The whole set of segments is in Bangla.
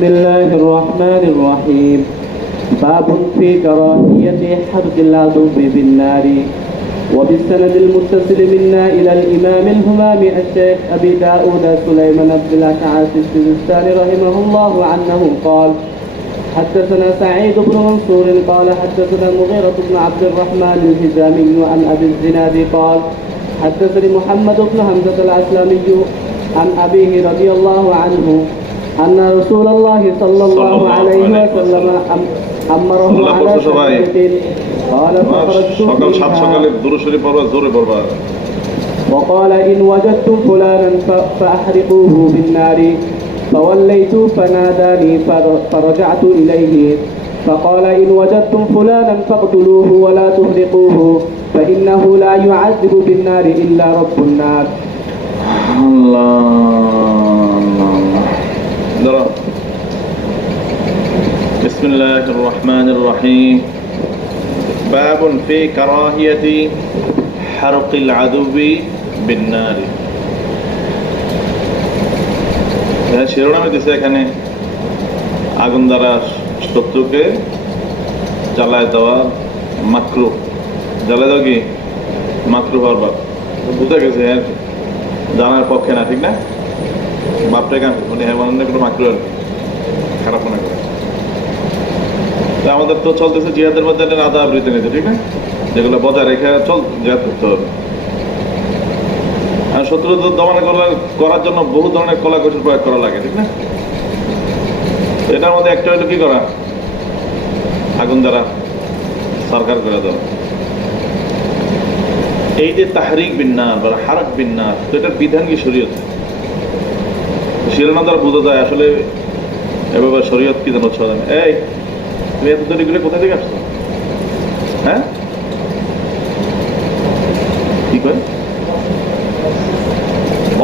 بسم الله الرحمن الرحيم باب في كراهية حرق العدو بالنار وبالسند المتصل منا إلى الإمام الهمام الشيخ أبي داود سليمان بن الأشعث السجستاني رحمه الله عنه قال حدثنا سعيد بن منصور قال حدثنا المغيرة بن عبد الرحمن الهزامي عن أبي الزناد قال حدثني محمد بن حمزة الأسلمي عن أبيه رضي الله عنه أن رسول الله صلى الله عليه وسلم أمره على شجرة قال وقال إن وجدتم فلانا فأحرقوه بالنار فوليت فناداني فرجعت إليه فقال إن وجدتم فلانا فاقتلوه ولا تحرقوه فإنه لا يعذب بالنار إلا رب النار. الله بسم الله الرحمن الرحيم باب في كراهية حرق العدو بالنار. শিরোনামে দিছে এখানে আগুন দ্বারা শত্রুকে জ্বালায় দেওয়া মাকরুহ, জ্বালায় দেওয়া কি মাকরুহ হওয়ার বাপ বুঝা গেছে, জানার পক্ষে না, ঠিক না? বাপটা কেন মানে হেমানন্দ কোনো মাকরুহ খারাপ মনে করে। আমাদের তো চলতেছে জিহাদের মধ্যে আদা আবৃত্তি নিতে, ঠিক না? যেগুলো বজায় রেখে জিহাদ করতে হবে। আর শত্রু দমন করার জন্য বহু ধরনের কলা কৌশল প্রয়োগ করা লাগে, ঠিক না? এটার মধ্যে একটা হলো কি করা, আগুন দ্বারা সরকার করে দেওয়া। এই যে তাহরিক বিন্নার বা হারাক বিন্নার, তো এটার বিধান কি শরীয়ত? শিরোনাম দ্বারা বোঝা যায় আসলে এভাবে শরীয়ত কি জানো ছোঁয়া জানে। এই তুমি এত তৈরি করে কোথা থেকে আসছো? হ্যাঁ কি করে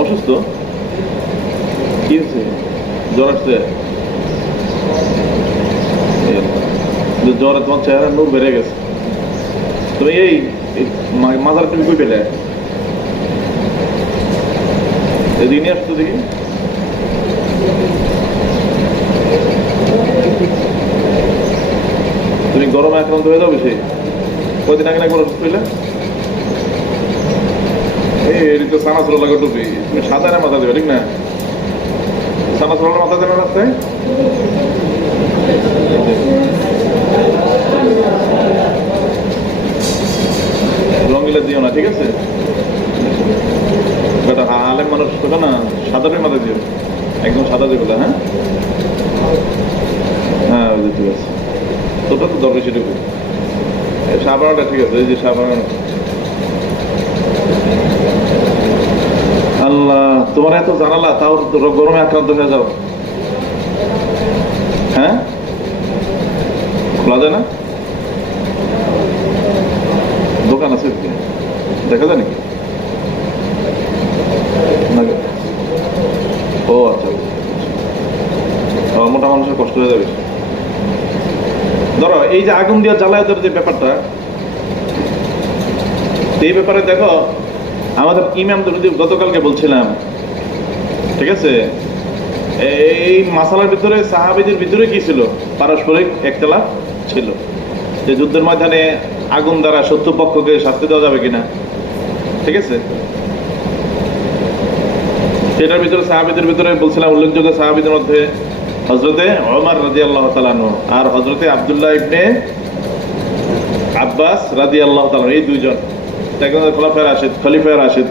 অসুস্থ? কি হচ্ছে? জ্বর আসছে? জ্বরে তোমার চেহারা নূর বেড়ে গেছে। তুমি এই মাথার তুমি কই পেলে? এদিকে নিয়ে আসতো দেখি। তুমি গরমে আক্রান্ত হয়ে যাও বেশি। কয়দিন আগে না একবার অসুস্থ হইলে? এই তো সানা সুরা লাগা টুপি, তুমি সাদা না মাথা দেবে, ঠিক না? সানা সুরা মাথা দেবে রাস্তায়। রঙিলা দিও না, ঠিক আছে? আলেম মানুষ তো না, সাদাটাই মাথা দিও, একদম সাদা দেবে। হ্যাঁ হ্যাঁ বুঝতে পারছি, তোটা তো দরকার সেটুকু। সাবানটা ঠিক আছে, এই যে সাবান। আল্লাহ, তোমার এত জানালা তাও গরমে আক্রান্ত হয়ে যাও। হ্যাঁ খোলা যায় না? দোকান আছে দেখা যায় নাকি? ও আচ্ছা, মোটা মানুষের কষ্ট হয়ে যাবে। ধরো এই যে আগুন দিয়ে জ্বালায় দেওয়ার যে ব্যাপারটা, এই ব্যাপারে দেখো আমাদের ইমাম যদি গতকালকে বলছিলাম, ঠিক আছে, এই মাসালার ভিতরে সাহাবীদের ভিতরে কি ছিল? পারস্পরিক একতলাফ ছিল যে যুদ্ধের ময়দানে আগুন দ্বারা শত্রুপক্ষকে শাস্তি দেওয়া যাবে কিনা, ঠিক আছে? সেটার ভিতরে সাহাবীদের ভিতরে বলছিলাম উল্লেখযোগ্য সাহাবীদের মধ্যে হযরতে ওমর রাদিয়াল্লাহু তাআলা আনহু আর হযরতে আব্দুল্লাহ ইবনে আব্বাস রাদিয়াল্লাহু তাআলা, এই দুইজন খলিফায়ে রাশিদ।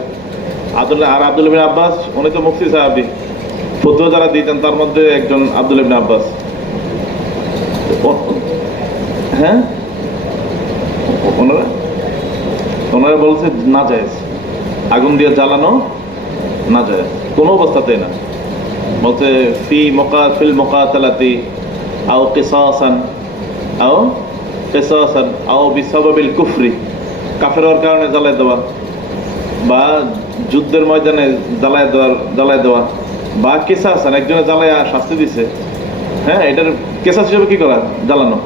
আব্দুল্লাহ ইবনে আব্বাস উনি তো মুফতি সাহাবী, ফতোয়া যারা দিতেন তার মধ্যে একজন আব্দুল্লাহ ইবনে আব্বাস। হ্যাঁ ওনারা বলছে না জায়েজ, আগুন দিয়ে জ্বালানো না জায়েজ কোনো অবস্থাতেই না। বলছে ফিল মুকাতালাতি আও কিসাসান আও বিসাবাবিল কুফরি, কাফের হওয়ার কারণে জ্বালায় দেওয়া বা যুদ্ধের ময়দানে জ্বালায় দেওয়া বা কিসাসান, একজনে জ্বালায় শাস্তি দিছে, হ্যাঁ এটার কেসাস হিসেবে কি করা? জ্বালানো।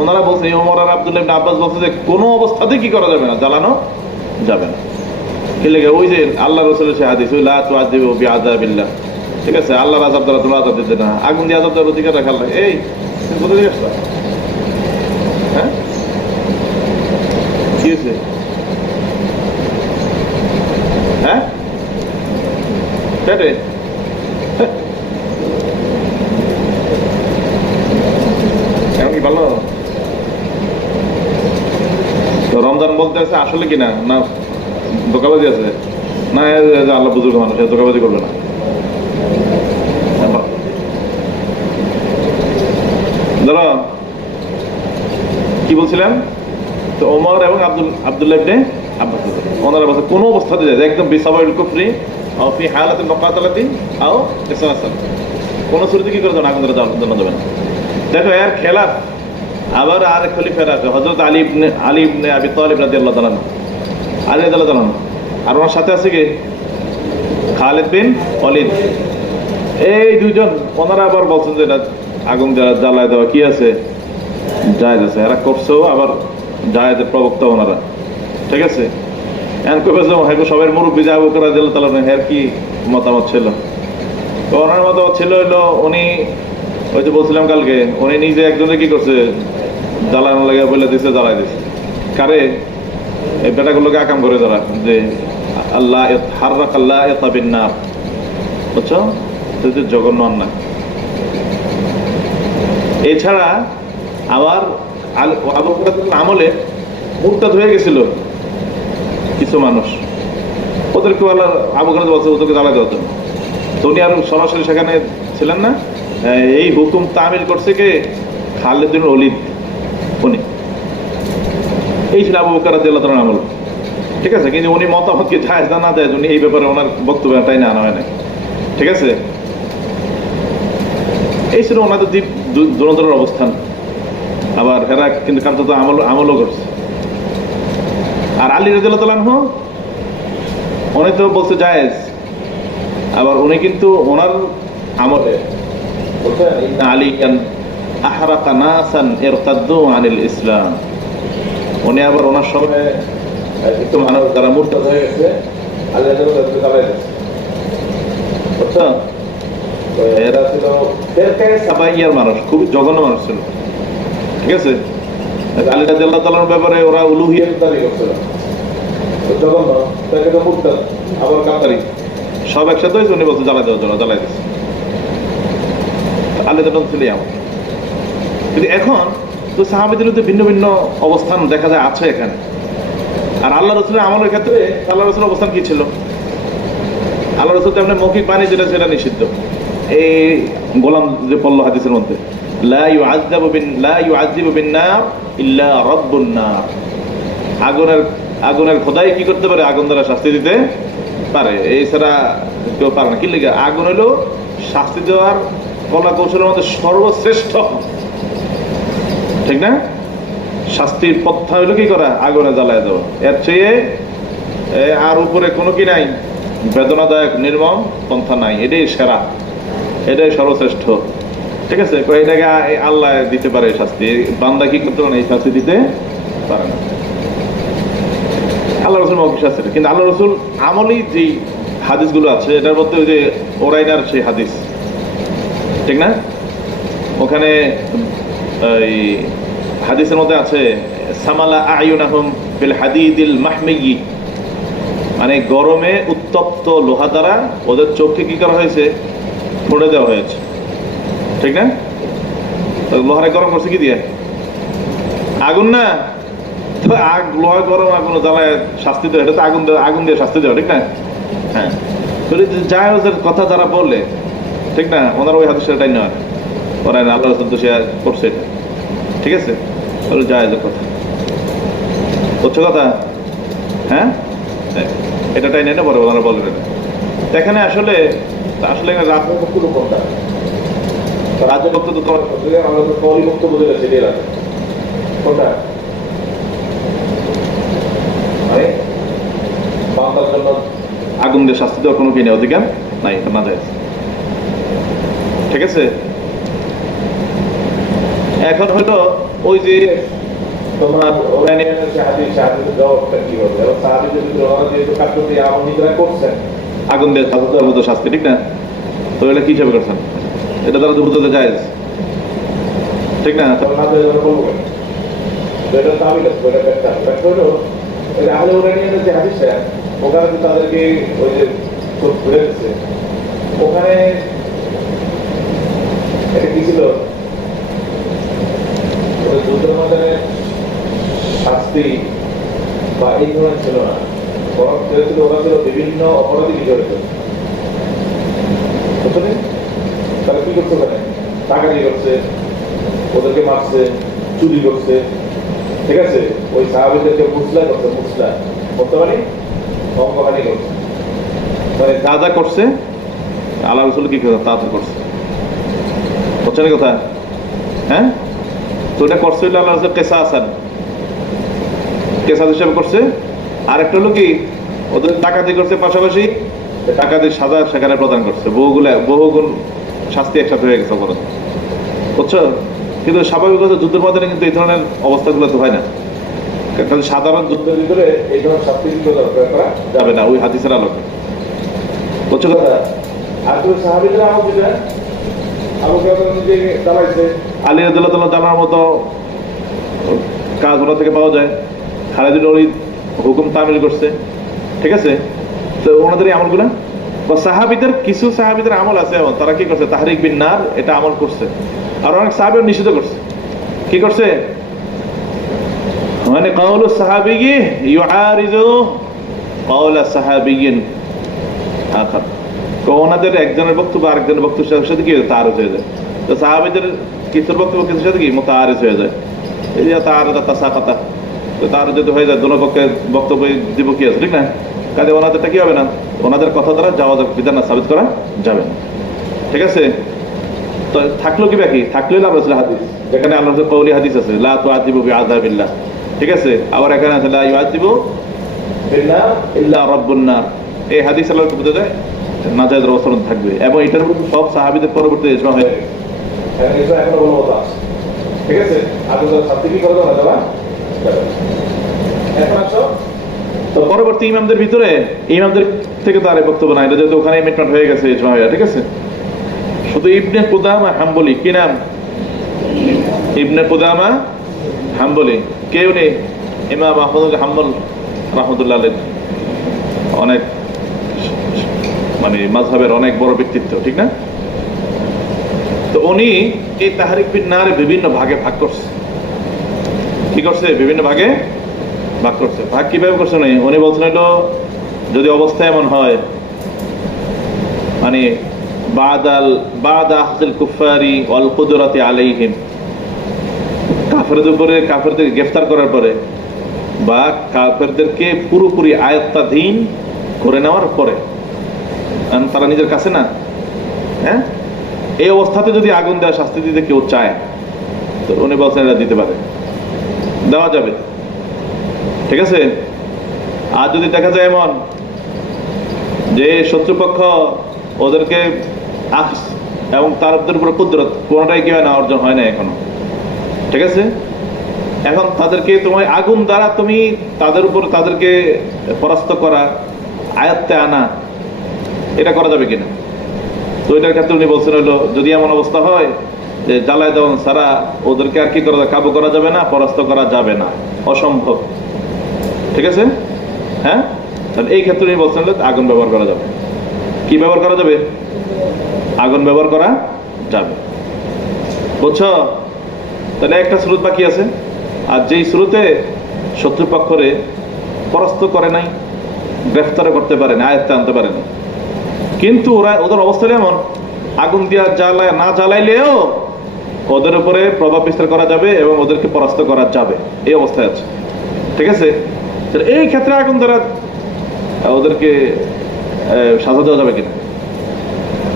ওনারা বলছে, ওমর আর আব্দুল্লাহ ইবনে আব্বাস বলছে যে কোনো অবস্থাতে কি করা যাবে না, জ্বালানো যাবে না। কি লাগে? ওই যে আল্লাহ রাসূলের সেই হাদিস, লা তুআযিবু বিআযাবিল্লাহ, ঠিক আছে, আল্লাহর আযাব দ্বারা তোমরা আযাব দিতে না, আগুন দিয়ে আযাব দেওয়ার অধিকার রাখা আল্লাহ। এই তুমি কোথা থেকে আসলা? হ্যাঁ, কি হয়েছে? হ্যাঁ, পেটে এখন কি ভালো? তো রমজান বলতে আছে আসলে কিনা না ধোকাবাজি আছে? না, আল্লাহ বুজুর্গ মানুষ, ধোকাবাজি করবে না। ধরো কি বলছিলাম, তো ওমর এবং আব্দুল্লাহ ইবনে আব্বাস ওনারা বলছে কোন অবস্থাতে যায় একদম বিসাবাইল কুফরি আও ফি হালাতিল মুকাতালাতি আও ইসরাসাল, কোন শুরুতে কি করে দেন আগুন ধরে জানা যাবে না। দেখো এর খেলাফ আবার আর খলিফা আছে হযরত আলী ইবনে আবি তালিব রাদিয়াল্লাহু তাআলা, আলী রাদিয়াল্লাহু তাআলা, আর ওনার সাথে আছে কি খালিদ বিন ওয়ালিদ। এই দুইজন ওনারা আবার বলছেন যে এটা আগুন জ্বালায় দেওয়া কি আছে, জায়েজ আছে, এরা করছেও আবার জায়েজের প্রবক্তা ওনারা, ঠিক আছে। এখন কবে হয়তো সবাই মুরব্বী যে আবু বকর রাদিয়াল্লাহু তাআলা এর কি মতামত ছিল, তো ওনার মতামত ছিল হইলো উনি ওই যে বলছিলাম কালকে, উনি নিজে একজনে কি করছে জ্বালানো লাগে বলে দিচ্ছে, জ্বালাই দিচ্ছে কারে, এই বেটাগুলোকে আকাম করে ধরা যে আল্লাহ হাররাক আল্লাহ ইতাবিন নার, বুঝছো, জঘন্য অন্যায়। এছাড়া আবার আবু বকর আমলে মুরতাদ হয়ে গেছিল কিছু মানুষ, ওদেরকে আল্লাহ আবু বকর বলছে ওদেরকে জ্বালাই দেওয়ার জন্য, তো উনি আর সরাসরি সেখানে ছিলেন না। এই হুকুম তামিল করছে কে, খালিদ বিন ওয়ালিদ, উনি এই ছিল আবু বকর রাদিয়াল্লাহু তাআলার আমল, ঠিক আছে। কিন্তু উনি মতামত কি জায়েজ না না জায়েজ, উনি এই ব্যাপারে ওনার বক্তব্যটাই না আনা হয় না, ঠিক আছে। এই ছিল ওনাদের দুরন্তরের অবস্থান। আবার এরা কিন্তু কান্ত আমলও করছে। আর আলী রাদিয়াল্লাহু তাআলা আনহু উনি তো বলছে জায়েজ, আবার উনি কিন্তু ওনার আমলে আলিয়ান আহরাকা নাসান ইরতাদ্দু আনিল ইসলাম, উনি আবার ওনার সময় কিছু মানুষ যারা মুরতাদ হয়ে গেছে আলী রাদিয়াল্লাহু তাআলা জ্বালাই দিয়েছে, বুঝছো। তো এরা ছিল ফিরকায়ে সাবাইয়ার মানুষ, খুব জঘন্য মানুষ ছিল, ঠিক আছে। আলী রাদিয়াল্লাহু তাআলার ব্যাপারে ওরা উলুহিয়ত দাবি করছিল, জঘন্য, তাকে তো মুরতাদ আবার কাফারি সব একসাথে হয়েছে, উনি বলছে জ্বালাই দেওয়ার জন্য জ্বালাই দিয়েছে। আলী রাদিয়াল্লাহু ছিল এমন। কিন্তু এখন তো সাহাবীদের মধ্যে ভিন্ন ভিন্ন অবস্থান দেখা যায় আছে এখানে। আর আল্লাহ রাসূলের আমলের ক্ষেত্রে আল্লাহ রাসূলের অবস্থান কি ছিল? আল্লাহ রাসূল তেমনি মৌখিক বাণী যেটা সেটা নিষিদ্ধ। এই গোলাম যে পড়লো হাদিসের মধ্যে লা ইউআযযিবু বিন-নার ইল্লা রাব্বুন নার, আগুনের খোদাই কি করতে পারে, আগুন দ্বারা শাস্তি দিতে পারে, এছাড়া কেউ পারে না। কি লিখে? আগুন হলো শাস্তি দেওয়ার কলা কৌশলের মধ্যে সর্বশ্রেষ্ঠ, ঠিক না? শাস্তির পথটা হলো কি করা, আগুনে জ্বালায় দেওয়া, এর চেয়ে আর উপরে কোনো কি নাই, বেদনাদায়ক নির্মম পন্থা নাই, এটাই সেরা, এটাই সর্বশ্রেষ্ঠ, ঠিক আছে। এটাকে আল্লাহ দিতে পারে শাস্তি, বান্দা কি করতে পারে না, এই শাস্তি দিতে পারে না। আল্লাহ রসুল মৌখিক শাস্তি, কিন্তু আল্লাহ রসুল আমলি যে হাদিসগুলো আছে এটার মধ্যে ওই যে ওরাইনার সেই হাদিস, ঠিক না, ওখানে এই হাদিসের মধ্যে আছে সামালা আয়ুনাহুম বিল হাদিদিল মাহমিয়ি, মানে গরমে উত্তপ্ত লোহা দ্বারা ওদের চোখকে কি করা হয়েছে, ফোড়ে দেওয়া হয়েছে, ঠিক না। লোহারে গরম করছে কি দিয়ে, আগুন না, তো লোহা গরম আগুন জ্বালায় শাস্তি দেওয়া, এটা তো আগুন দিয়ে শাস্তি দেওয়া, ঠিক না। হ্যাঁ, জায়েজের কথা যারা বললে, ঠিক না, ওনার ওই হাদিসের টাই নয়, ওরা আল্লাহ রাসূল তো শেয়ার করছে এটা, ঠিক আছে, ওগুলো জায়েজের কথা, বুঝছো কথা। হ্যাঁ, এটা টাই নেই না, পরে ওনারা বলবেন এটা। এখানে আসলে রাজ্য বক্তব্য কোনটা, রাজ্য বক্তব্য তো কওলি বক্তব্য যেটা সেটাই রাখে, কোনটা মানে বান্দার জন্য আগুন দিয়ে শাস্তি দেওয়ার কোনো কি নেই, অধিকার নাই, এটা না যায়, ঠিক আছে। এখন হয়তো ওই যে তোমার আগুন দিয়ে শাস্তি, ঠিক না, তো এটা কি হিসাবে করছেন? এটা তারা দুপুরতে যায়, ঠিক না? তখন না যায় বলবো কেন? তো এটা তো আমি দেখবো, এটা ব্যাখ্যা ব্যাখ্যা হলো এটা আহলে উলানিয়াদের যে হাদিসটা, ওখানে তো তাদেরকে ওই যে চোখ ঘুরে দিচ্ছে, ওখানে এটা কি ছিল, ওদের যুদ্ধের ময়দানে শাস্তি বা এই ধরনের ছিল না, বরং ছিল ওরা ছিল বিভিন্ন অপরাধী জড়িত। বুঝলেন? তাহলে কি করছে ওখানে? ডাকাতি করছে, ওদেরকে মারছে, চুরি করছে, ঠিক আছে? ওই সাহাবীদেরকে মুসলা করছে, মুসলা করতে পারি অঙ্গহানি করছে, মানে যা যা করছে আল্লাহ রাসূল কি করে তা তা করছে, বুঝছেন কথা? হ্যাঁ, তো এটা করছে হইলো আল্লাহ রাসূল কিসাসান, কিসাস হিসেবে করছে। আর একটা হলো কি, ওদের ডাকাতি করছে, পাশাপাশি ডাকাতির সাজা সেখানে প্রদান করছে, বহুগুণ শাস্তি একসাথে হয়ে গেছে অপরাধ, বুঝছো? কিন্তু স্বাভাবিকত যুদ্ধের মধ্যে কিন্তু এই ধরনের অবস্থাগুলো তো হয় না, কারণ সাধারণ যুদ্ধের ভিতরে এই ধরনের শাস্তি প্রয়োগ করা যাবে না ওই হাদিসের আলোকে, বুঝছো কথা? আর তুমি সাহাবীদের আমল যেটা আবু বকর নিজে চালাইছে, আলী রাদিয়াল্লাহু তাআলা জানার মতো কাজ ওরা থেকে পাওয়া যায়। খালিদ বিন ওয়ালিদ হুকুম তামিল করছে, ঠিক আছে? তো ওনাদের এই আমলগুলো বা সাহাবীদের কিছু সাহাবীদের আমল আছে এমন, তারা কি করছে, তাহরিক বিন নার এটা আমল করছে। আর অনেক সাহাবী নিষিদ্ধ করছে, কি করছে, মানে কাউলু সাহাবী ইউআরিজু কাউলা সাহাবিয়িন আখার, ওনাদের একজনের বক্তব্য আরেকজনের বক্তব্যের সাথে কি তারুজ হয়ে যায়। তো সাহাবীদের কিছুর বক্তব্য কিছুর সাথে কি মুতাআরিজ হয়ে যায়, এই যে তাআরুদা তাসাকাতা, তো তার যদি হয়ে যায় দোনো পক্ষে বক্তব্য দিব কি আছে, ঠিক না? কাজে ওনাদেরটা কি হবে না, ওনাদের কথা দ্বারা যাওয়া বিধান সাবিত করা যাবে না, ঠিক আছে? তো থাকলো কি বাকি, থাকলো আল্লাহ রাসূলের হাদিস, যেখানে আল্লাহ রাসূল কওলি হাদিস আছে লা তুআযিবু বিআযাবিল্লাহ, ঠিক আছে? আবার এখানে আছে লা ইউআযিবু বিল্লাহ ইল্লা রাব্বুন নার, এই হাদিস আল্লাহর বুঝে যায় নাজায়েজের অবস্থান থাকবে, এবং এটার উপর সব সাহাবীদের পরবর্তী ইজমা হয়ে গেছে। এখানে কিছু এখনো বলবো মতো আছে, ঠিক আছে? আর শাস্তি কি করে দেওয়া যাবে? এখন আসো, তো পরবর্তী ইমামদের ভিতরে ইমামদের থেকে তো আর এই বক্তব্য নাই, এটা যেহেতু ওখানে মিটমাট হয়ে গেছে ইজমা হয়ে, ঠিক আছে? শুধু ইবনে কুদামা হাম্বলি, কি নাম? ইবনে কুদামা হাম্বলি, কে উনি? ইমাম আহমদ হাম্বল রাহমাতুল্লাহ আলাইহি, অনেক মানে মাযহাবের অনেক বড় ব্যক্তিত্ব, ঠিক না? তো উনি এই তাহরিক বিন নারে বিভিন্ন ভাগে ভাগ করছে, কি করছে, বিভিন্ন ভাগে ভাগ করছে। ভাগ কিভাবে করছে উনি বলছেন হলো, যদি অবস্থা এমন হয় মানে বাদা আহদিল কুফারি ওয়াল কুদরাতি আলাইহিম, কাফেরদের উপরে কাফেরদেরকে গ্রেফতার করার পরে বা কাফেরদেরকে পুরোপুরি আয়ত্তাধীন করে নেওয়ার পরে, তারা নিজের কাছে না, হ্যাঁ, এই অবস্থাতে যদি আগুন দেওয়া শাস্তি দিতে কেউ চায়, তো উনি বলছেন এটা দিতে পারে, দেওয়া যাবে, ঠিক আছে? আর যদি দেখা যায় এমন যে শত্রুপক্ষ ওদেরকে আখস এবং তার উপর কুদরত কোনটাই কি হয় না, অর্জন হয় না এখনো, ঠিক আছে? এখন তাদেরকে তোমার আগুন দ্বারা তুমি তাদের উপর তাদেরকে পরাস্ত করা, আয়ত্তে আনা, এটা করা যাবে কিনা? তো এটার ক্ষেত্রে উনি বলছেন হলো, যদি এমন অবস্থা হয় যে জ্বালায় দেওয়ান সারা ওদেরকে আর কি করা যায়, কাবু করা যাবে না, পরাস্ত করা যাবে না, অসম্ভব, ঠিক আছে? হ্যাঁ, তাহলে এই ক্ষেত্রে উনি বলছেন আগুন ব্যবহার করা যাবে। কি ব্যবহার করা যাবে? আগুন ব্যবহার করা যাবে, বুঝছো? তাহলে একটা স্রোত বাকি আছে, আর যেই স্রোতে শত্রুপক্ষরে পরাস্ত করে নাই, গ্রেফতার করতে পারে না, আয়ত্তে আনতে পারে না, কিন্তু ওদের অবস্থা এমন আগুন দিয়া না জ্বালাইলেও ওদের উপরে প্রভাব বিস্তার করা যাবে এবং ওদেরকে পরাস্ত করা যাবে, এই অবস্থায় আছে, ঠিক আছে? এই ক্ষেত্রে আগুন দ্বারা ওদেরকে সাজা দেওয়া যাবে কিনা?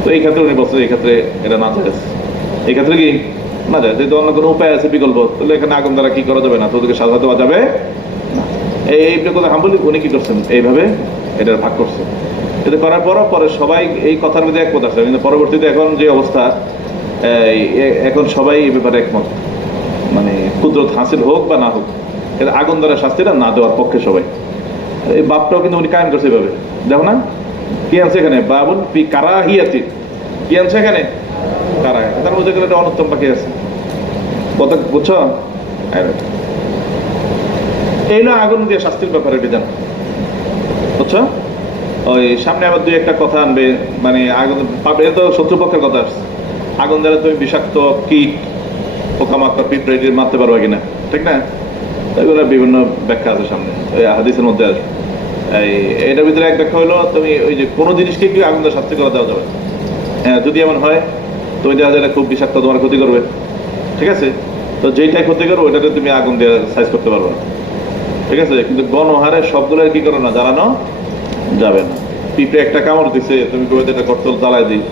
তো এই ক্ষেত্রে উনি বলছেন এই ক্ষেত্রে এটা না যায়, এই ক্ষেত্রে কি না যায়, যেহেতু অন্য কোনো উপায় আছে বিকল্প, তাহলে এখানে আগুন দ্বারা কি করা যাবে না, তো ওদেরকে সাজা দেওয়া যাবে না। এই কথা হাম্বলি উনি কি করছেন, এইভাবে এটার ভাগ করছে। এটা করার পরে সবাই এই কথার মধ্যে একমত আসছে, কিন্তু পরবর্তীতে এখন যে অবস্থা, এখন সবাই এই ব্যাপারে একমত, মানে কুদরত হাসিল হোক বা না হোক, এটা আগুন দ্বারা শাস্তিটা না দেওয়ার পক্ষে সবাই। এই বাপটাও কিন্তু উনি কায়েম করছে এইভাবে, দেখো না কি আছে এখানে, বাবুন ফি কারাহিয়াতি কি আনছে এখানে? কারাগার। তার মধ্যে গেলে একটা অনুত্তম পাখি আছে, কথা বুঝছো? এই না আগুন দিয়ে শাস্তির ব্যাপারে এটা জানো, বুঝছো? ওই সামনে আবার দুই একটা কথা আনবে, মানে আগুন পাবে, তো শত্রুপক্ষের কথা আসছে। আগুন দ্বারা তুমি বিষাক্ত কীট পোকামাকড় পিঁপড়ে মারতে পারবে কিনা, ঠিক না? এগুলো বিভিন্ন ব্যাখ্যা আছে সামনে, ওই হাদিসের মধ্যে আসবে। এটার ভিতরে এক ব্যাখ্যা হলো, তুমি ওই যে কোনো জিনিসকে কি আগুন দিয়ে শাস্তি করা দেওয়া যাবে। হ্যাঁ, যদি এমন হয় তো ওই দেখা খুব বিষাক্ত, তোমার ক্ষতি করবে, ঠিক আছে? তো যেইটাই ক্ষতি করবে ওইটাতে তুমি আগুন দিয়ে সাইজ করতে পারবে না, ঠিক আছে? কিন্তু গণহারে সবগুলো কি করো না, জ্বালানো যাবে না। পিঁপড়ে একটা কামড় দিচ্ছে, তুমি কবে এটা করতে জ্বালায় দিই,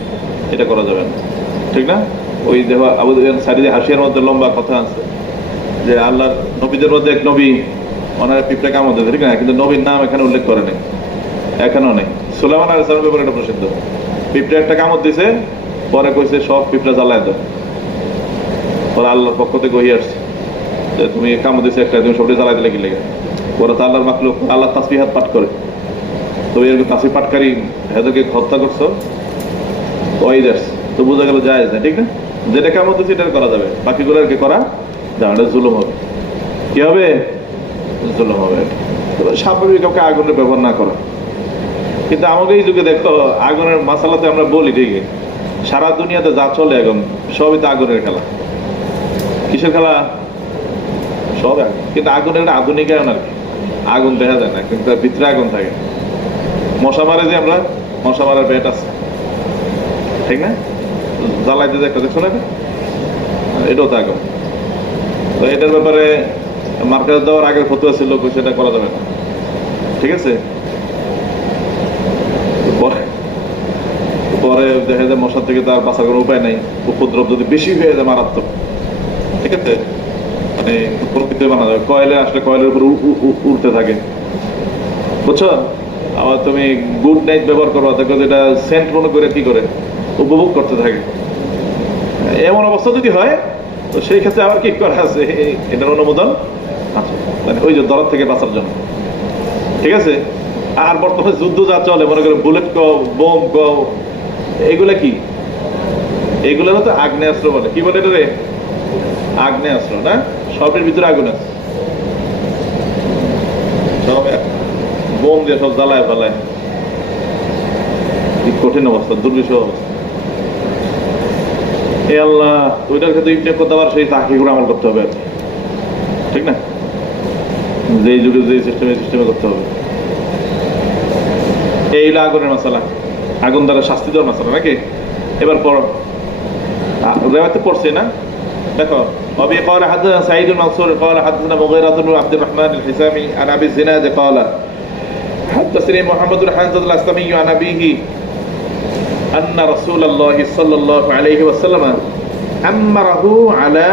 এটা করা যাবে না, ঠিক না? ওই দেখো আবু সাইদে হাসিয়ার মধ্যে লম্বা কথা আছে যে আল্লাহ নবীদের মধ্যে এক নবী ওনারা পিঁপড়ে কামড় দিতে, ঠিক না? কিন্তু নবীর নাম এখানে উল্লেখ করে নেই, এখনো নেই। সুলাইমান আলাইহিস সালামের ব্যাপারে এটা প্রসিদ্ধ। পিঁপড়ে একটা কামড় দিছে, পরে কইছে সব পিঁপড়া জ্বালায় দাও। পরে আল্লাহর পক্ষ থেকে ওহী আসছে যে তুমি কামড় দিছে একটা, তুমি সবটি জ্বালাই দিলে কি লেগে? পরে তো আল্লাহর মাখলুক আল্লাহ তাসবিহাত পাঠ করে, তবে এরকম তাসবিহ পাঠকারী হেদেরকে হত্যা করছো, ওই দেশ তো বোঝা গেল যায় না, ঠিক না? যেটা কামড় দিচ্ছে এটা করা যাবে, বাকিগুলো আর কি করা যাবে না, জুলুম হবে। কি হবে? জুলুম হবে। স্বাভাবিক কাউকে আগুনের ব্যবহার না করা। কিন্তু আমাকে এই যুগে দেখো আগুনের মাসালাতে আমরা বলি ঠিকই, সারা দুনিয়াতে যা চলে এখন সবই তো আগুনের খেলা। কিসের খেলা? সব আগুন। কিন্তু আগুনের একটা আধুনিকায়ন আর কি, আগুন দেখা যায় না কিন্তু তার ভিতরে আগুন থাকে। মশা মারে যে আমরা, মশা মারার ব্যাট আছে, ঠিক না? জ্বালাইতে যে একটা দেখছো না, এটাও তো আগুন। তো এটার ব্যাপারে মার্কেট দেওয়ার আগের ফতুয়া ছিল, সেটা করা যাবে না, ঠিক আছে? পরে দেখা যায় মশার থেকে তার বাঁচার কোনো উপায় নাই, উপদ্রব যদি বেশি হয়ে যায় মারাত্মক, ঠিক আছে? মানে কোনো কিছু বানা যাবে, কয়েলে আসলে কয়েলের উপর উড়তে থাকে, বুঝছো? আবার তুমি গুড নাইট ব্যবহার করবা, দেখো যেটা সেন্ট মনে করে কি করে উপভোগ করতে থাকে। এমন অবস্থা যদি হয় তো সেই ক্ষেত্রে আবার কি করা আছে, এটার অনুমোদন আছে, মানে ওই যে দরদ থেকে বাঁচার জন্য, ঠিক আছে? আর বর্তমানে যুদ্ধ যা চলে, মনে করো বুলেট কও, বোম কও, এগুলা কি? এগুলো তো আগ্নেয়াস্ত্র বলে। কি বলে এটা রে? আগ্নেয়াস্ত্র না? সবের ভিতরে আগুন আছে, সব বোম দিয়ে সব জ্বালায় ফেলায়। কি কঠিন অবস্থা, দুর্বিষহ অবস্থা। এ আল্লাহ, ওইটার ক্ষেত্রে ইবনে করতে পার, সেই চাকরি করে আমল করতে হবে, ঠিক না? যেই যুগে যে সিস্টেমে করতে হবে। এই আগুনের মশলা, আগুন দ্বারা শাস্তি দেওয়ার মশলা নাকি? এবার পর রেওয়াতে পড়ছে না, দেখো أبي قال حدثنا سعيد المنصور قال حدثنا مغيرة بن عبد الرحمن الحسامي عن أبي الزناد قال حدثني محمد بن حنظلة الأسلمي عن أبيه أن رسول الله صلى الله عليه وسلم أمره على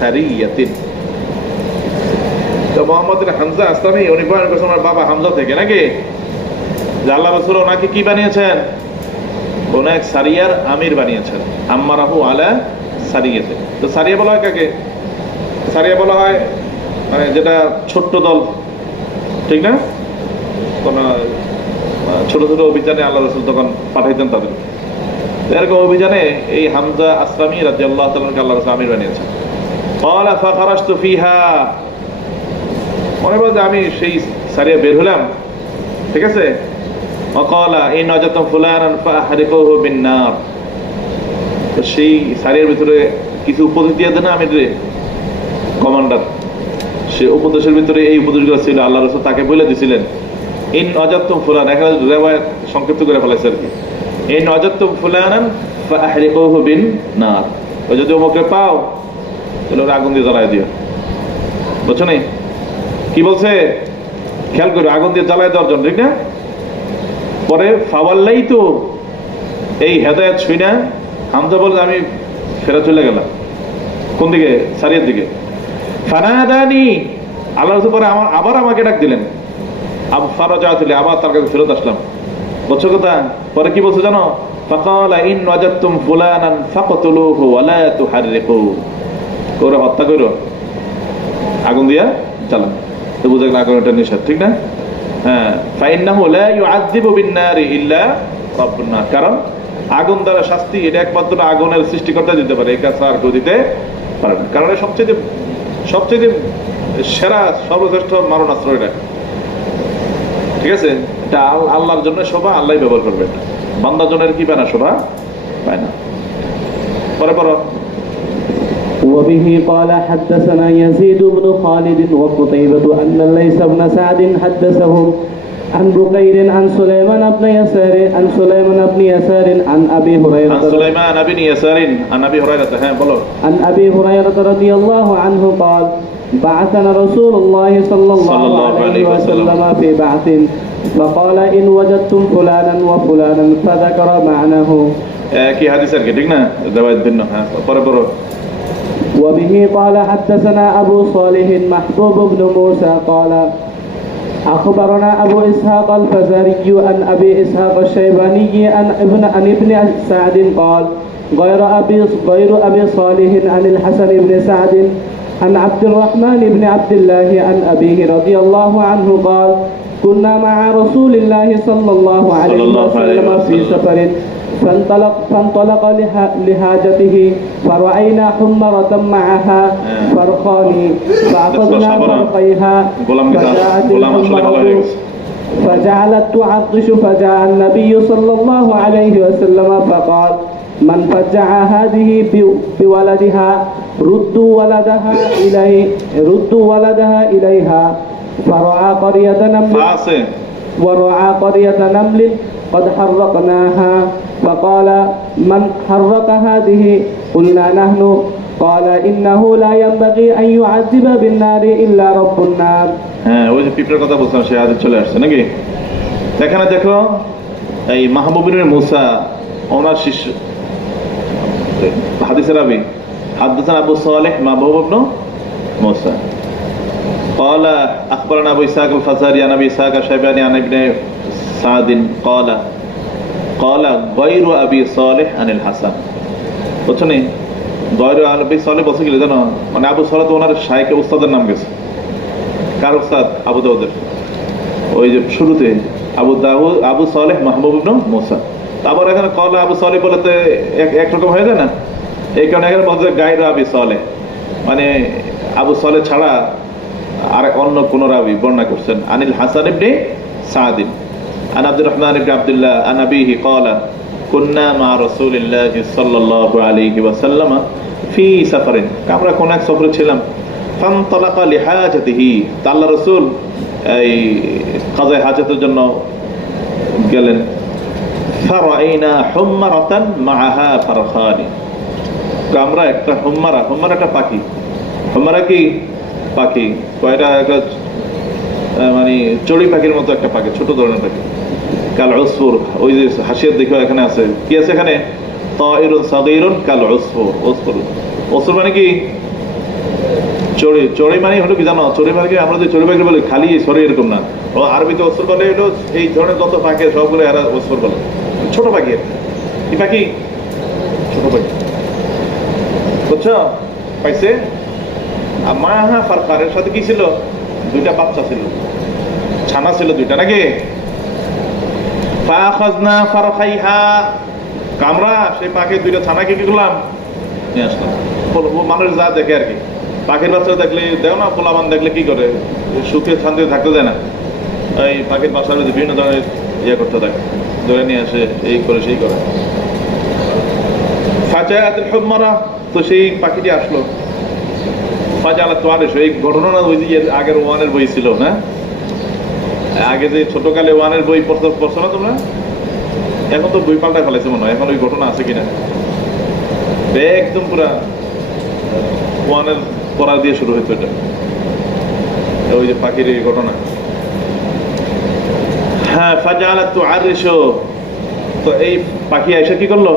سرية। তো মোহাম্মদ হামজা আসলামী উনি বয়ান করেছেন আমার বাবা হামজা থেকে নাকি, যে আল্লাহ রাসূল ওনাকে কি বানিয়েছেন? কোন এক সারিয়ার আমির বানিয়েছেন। আম্মারাহু আলা সারিয়াতে। তো সারিয়া বলা হয় কাকে? সারিয়া বলা হয় মানে যেটা ছোট্ট দল, ঠিক না? কোন ছোট ছোট অভিযানে আল্লাহ রাসূল তখন পাঠাইতেন তাদের। এরকম অভিযানে এই হামজা আসলামী রাদিয়াল্লাহু তাআলা আল্লাহ রাসূল আমির বানিয়েছেন। ক্বালা ফাখারাজতু ফিহা, মনে বলে যে আমি সেই সারিয়া বের হলাম, ঠিক আছে? ওয়াকালা ইন ওয়াজাতুম ফুলানান ফাহরিকুহু বিন-নার। তো সেই সারিয়ার ভিতরে কিছু উপদেশ দিয়ে দেন আমির রে, কমান্ডার। সে উপদেশের ভিতরে এই উপদেশগুলো ছিল, আল্লাহ রাসূল তাকে বলে দিয়েছিলেন ইন ওয়াজাতুম ফুলান, এখানে রিওয়ায়াত সংক্ষিপ্ত করে ফেলেছে আর কি। ইন ওয়াজাতুম ফুলানান ফাহরিকুহু বিন-নার, ও যদি ওকে পাও তাহলে ওরা আগুন দিয়ে জ্বালায় দিও, বুঝছো না? কি বলছে খেয়াল করো, আগুন দিয়ে জ্বালায় দেওয়ার জন্য, ঠিক না? পরে ফাওয়াল্লাই তো এই হেদায়েত শুনে হামজা বলে আমি ফেরা চলে গেলাম কোন দিকে? সারিয়ার দিকে। ফানাদানি, আল্লাহ রাসূল পরে আবার আমাকে ডাক দিলেন। ফারাজাতুলি, আবার তার কাছে ফেরত আসলাম, বুঝছো কথা? পরে কি বলছে জানো? ফাকালা ইন ওয়াজাতুম ফুলানান ফাকতুলুহু ওয়া লা তুহাররিকু, ওরে হত্যা করো, আগুন দিয়া জ্বালান। তো বুঝা গেল আগুন এটা নিষেধ, ঠিক না? হ্যাঁ, ফাইন্নাহু লা ইউআযযিবু বিন-নারি ইল্লা রাব্বুন নার, কারণ আগুন দ্বারা শাস্তি এটা একমাত্র আগুনের সৃষ্টিকর্তা দিতে পারে, এই কাজ আর কেউ দিতে পারে না। কারণ এটা সবচেয়ে সেরা সর্বশ্রেষ্ঠ মারণাস্ত্র এটা, ঠিক আছে? এটা আল্লাহর জন্য শোভা, আল্লাহ ব্যবহার করবে, এটা বান্দার জন্য কি পায় না, শোভা পায় না। পরে পর وبه قال حدثنا يزيد بن خالد وقتيبة أن ليس بن سعد حدثهم عن بكير عن سليمان بن يسار عن أبي هريرة سليمان بن يسار عن أبي هريرة. হ্যাঁ বলো। عن أبي هريرة رضي الله عنه قال بعثنا رسول الله صلى الله عليه وسلم في بعث فقال إن وجدتم فلانا وفلانا فذكر معناه. কি হাদিস আর কি, ঠিক না? রিওয়ায়াত ভিন্ন। হ্যাঁ পরে পর وبه قال حدثنا أبو صالح محبوب بن موسى قال أخبرنا أبو إسحاق الفزاري عن أبي إسحاق الشيباني عن ابن سعد قال غير أبي صالح عن الحسن بن سعد عن عبد الرحمن بن عبد الله عن أبيه رضي الله عنه قال كنا مع رسول الله صلى الله عليه وسلم في سفر فانطلق لحاجته فرأينا حمرة معها فرخان فأخذنا فرقيها فجعلت تعطش فجاء النبي صلى الله عليه وسلم فقال من فجع هذه بولدها ردوا ولدها إليها فرعى قرية نمل قد حرقناها فقال من حرق هذه قلنا نحن قال إنه لا ينبغي أن يعذب بالنار إلا رب النار. হ্যাঁ ওই যে পিঁপড়ার কথা বলছিলাম, সে হাদিস চলে আসছে নাকি? এখানে দেখো এই মাহবুব বিন মুসা ওনার শিষ্য হাদিসের রাবি حدثنا أبو صالح محبوب بن موسى قال أخبرنا أبو إسحاق الفزاري عن أبي إسحاق الشيباني عن ابن سعد قال غير أبي صالح عن الحسن. বুঝছো নি? গয়রু আবি সালেহ বলছে কি জানো, মানে আবু সালেহ তো ওনার শাইখে উস্তাদের নাম গেছে। কার উস্তাদ? আবু দাউদের। ওই যে শুরুতে আবু সালেহ মাহবুব ইবনে মুসা। আবার এখানে কলা আবু সালেহ বলে তো একরকম হয়ে যায় না, এই কারণে এখানে বলছে গায়রু আবি সালেহ, মানে আবু সালেহ ছাড়া আর অন্য কোন রাবি বর্ণনা করছেন। আনিল হাসান ইবনে সাদ عن عبد الرحمن بن عبد الله عن أبيه قال كنا مع رسول الله صلى الله عليه وسلم في سفر. আমরা কোন এক সফরে ছিলাম। فانطلق لحاجته, আল্লাহ রাসূল এই কাযায়ে হাজতের জন্য গেলেন। فرأينا حمرة معها فرخان. আমরা একটা হুম্মারা একটা পাখি, হুম্মারা কি পাখি, কয়টা একটা মানে চড়ুই পাখির মতো একটা পাখি, ছোট ধরনের পাখি। কাল উসফুর, ওই যে হাসিয়াত দেখো এখানে আছে, কি আছে এখানে? তায়রুন সাগীরুন কাল উসফুর। উসফুর মানে কি? চড়ুই মানে হলো কি জানো? চড়ুই পাখি আমরা যে চড়ুই পাখি বলি খালি সরি এরকম না, ও আরবিতে উসফুর বলে হলো এই ধরনের যত পাখি সবগুলো এরা উসফুর বলে। ছোট পাখি, কি পাখি? ছোট পাখি, বুঝছো? পাইছে মাহা ফারকারের সাথে কি ছিল? দুইটা বাচ্চা ছিল, ছানা ছিল দুইটা নাকি? ফাখাযনা ফারখাইহা, আমরা সেই পাখির দুইটা ছানাকে কি করলাম? নিয়ে আসলাম। মানুষ যা দেখে আর কি, পাখির বাচ্চা দেখলে দেও না, পোলাবান দেখলে কি করে? সুখে শান্তিতে থাকতে দেয় না, এই পাখির বাসার মধ্যে বিভিন্ন ধরনের ইয়ে করতে থাকে, ধরে নিয়ে আসে, এই করে সেই করে। ফাজাআতুল হুমারা, তো সেই পাখিটি আসলো। ফাজাআত ওয়ারিস, এই ঘটনা ওই যে আগের ওয়ানের বই ছিল না, আগে যে ছোটকালে ওয়ানের বই পড়ছো না তোমরা? এখন তো বই পাল্টা ফেলাইছে মনে হয়, এখন ওই ঘটনা আছে কিনা? একদম পুরা ওয়ানের পড়া দিয়ে শুরু হইতো এটা, ওই যে পাখির এই ঘটনা। হ্যাঁ, ফাজাআত তুআরিস, তো এই পাখি আইসা কি করলো?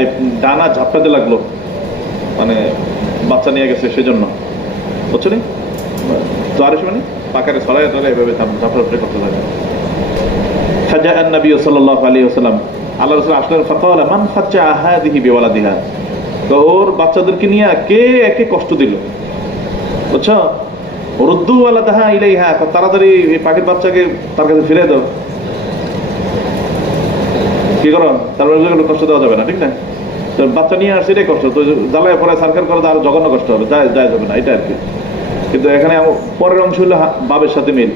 এই ডানা ঝাপটাতে লাগলো, মানে বাচ্চা নিয়ে গেছে সেজন্য, বুঝছো নি? তুআরিস মানে পাখারে ছড়ায় ধরে এভাবে ঝাপটাঝাপটি করতে থাকে। ফাজাআ নবী সাল্লাল্লাহু আলাইহি ওয়াসাল্লাম, আল্লাহ রাসূল আসলেন। ফাকালা মান ফাজ্জা হাদিহি বিওয়ালাদিহা, তো ওর বাচ্চাদেরকে নিয়ে কে একে কষ্ট দিল, বুঝছো? রুদ্দু ওয়ালাদাহা ইলাইহা, তাড়াতাড়ি এই পাখির বাচ্চাকে তার কাছে ফিরে দাও। কি করো, তারপরে কষ্ট দেওয়া যাবে না, ঠিক না? তো বাচ্চা নিয়ে আসছে এটাই কষ্ট, তো জ্বালায় পরে সার্কেল করে আর জঘন্য কষ্ট হবে, যায় যাবে না, এটা আর কি। কিন্তু এখানে পরের অংশ হলো বাবের সাথে মিল।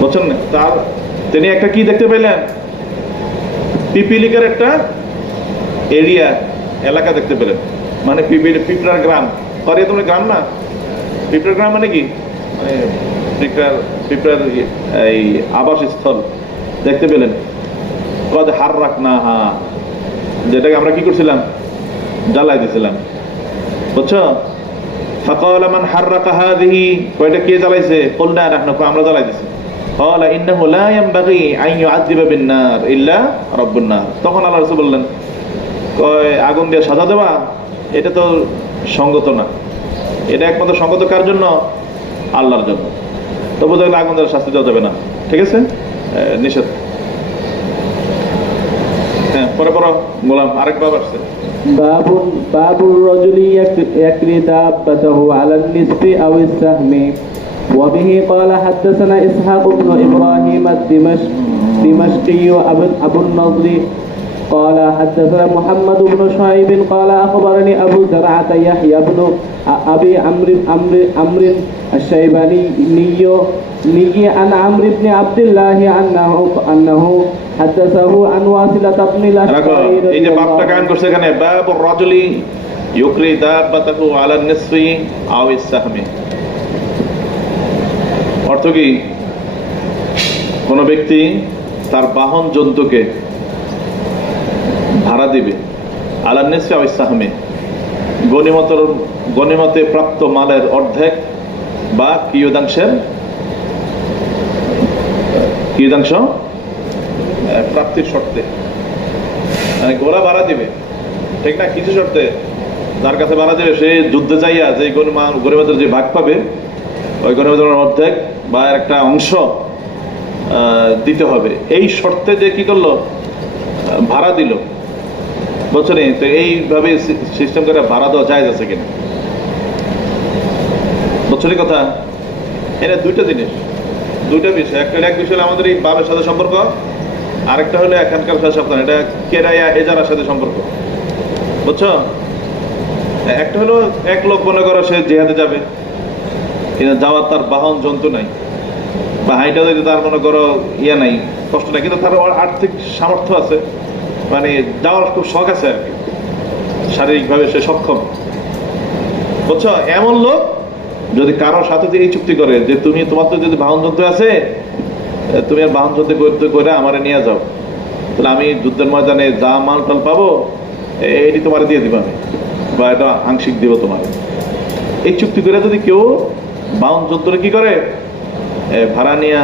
বুঝছেন না? তার তিনি একটা কি দেখতে পেলেন, পিপিলিকার একটা এরিয়া, এলাকা দেখতে পেলেন, মানে পিঁপড়ার গ্রাম। করিয়া তুমি গ্রাম না, পিঁপড়ার গ্রাম মানে কি, মানে পিঁপড়ার এই আবাসস্থল দেখতে পেলেন। কদ হাররাকনাহা, যেটাকে আমরা কি করছিলাম, জ্বালাই দিছিলাম, বুঝছো? ফাকালা মান হাররাকা হাযিহি, কয়টা কে জ্বালাইছে? কুলনা নাহনু, আমরা জ্বালাই দিছি। ক্বালা ইন্নাহু লা ইয়ানবাগি আন ইউআযযিবা বিন-নার ইল্লা রাব্বুন নার। তখন আল্লাহ রাসূল বললেন, কয় আগুন দিয়ে সাজা দেবা, এটা তো সঙ্গত না, এটা একমাত্র সঙ্গত কার জন্য? আল্লাহর জন্য। তো বোঝা গেল আগুন দিয়ে শাস্তি দেওয়া যাবে না, ঠিক আছে, নিষেধ। হ্যাঁ, পরে গোলাম আরেক বাব আসছে। باب الرجل يكري دابته على النصف أو السهم. وبه قال حدثنا إسحاق بن إبراهيم الدمشقي أبو النضر قال حدثنا محمد بن شعيب قال أخبرني أبو زرعة يحيى بن أبي عمرو الشيباني عن عمرو بن عبد الله أنه حدثه عن واصلة بن الأشقر। এই যে বাবটা কায়ন করছে এখানে, বাবুর রাজুলি ইউকরি দাব্বাতাহু আলা নিসফি আও ইস-সাহমি। অর্থ কি, কোন ব্যক্তি তার বাহন জন্তুকে ভাড়া দিবে আলা নিসফি আও ইস-সাহমি, গনিমতে প্রাপ্ত মালের অর্ধেক বা কিয়দাংশের প্রাপ্তির শর্তে, মানে গোলা ভাড়া দিবে, ঠিক না? কিছু শর্তে যার কাছে ভাড়া দিবে সে যুদ্ধে যাইয়া যে গনিমতের যে ভাগ পাবে, ওই গনিমতের অর্ধেক বা একটা অংশ দিতে হবে, এই শর্তে যে কি করলো, ভাড়া দিল, বুঝছেন? তো এইভাবে সিস্টেম করে ভাড়া দেওয়া জায়েজ আছে কিনা, বুঝছেন কথা? এটা দুইটা বিষয়, এক বিষয় হলো আমাদের এই বাবের সাথে সম্পর্ক, আরেকটা হলো এখানকার সাথে সম্পর্ক, এটা কেরায়া এজারার সাথে সম্পর্ক, বুঝছো? একটা হলো এক লোক মনে করো সে জিহাদে যাবে, কিন্তু যাওয়ার তার বাহন জন্তু নাই, বা হাইটা যদি তার মনে করো ইয়ে নাই, কষ্ট নাই, কিন্তু তার আর্থিক সামর্থ্য আছে, মানে যাওয়ার খুব শখ আছে আর কি, শারীরিকভাবে সে সক্ষম, বুঝছো? এমন লোক যদি কারোর সাথে এই চুক্তি করে যে তোমার তো যদি বাহন জন্তু আছে, তুমি আর বাহন জন্তু করে আমারে নিয়ে যাও, তাহলে আমি যুদ্ধের ময়দানে যা মাল টাল পাবো এটি তোমার দিয়ে দিব আমি, বা এটা আংশিক দিব তোমার। এই চুক্তি করে যদি কেউ বাহন জন্তুরে কি করে, ভাড়া নিয়ে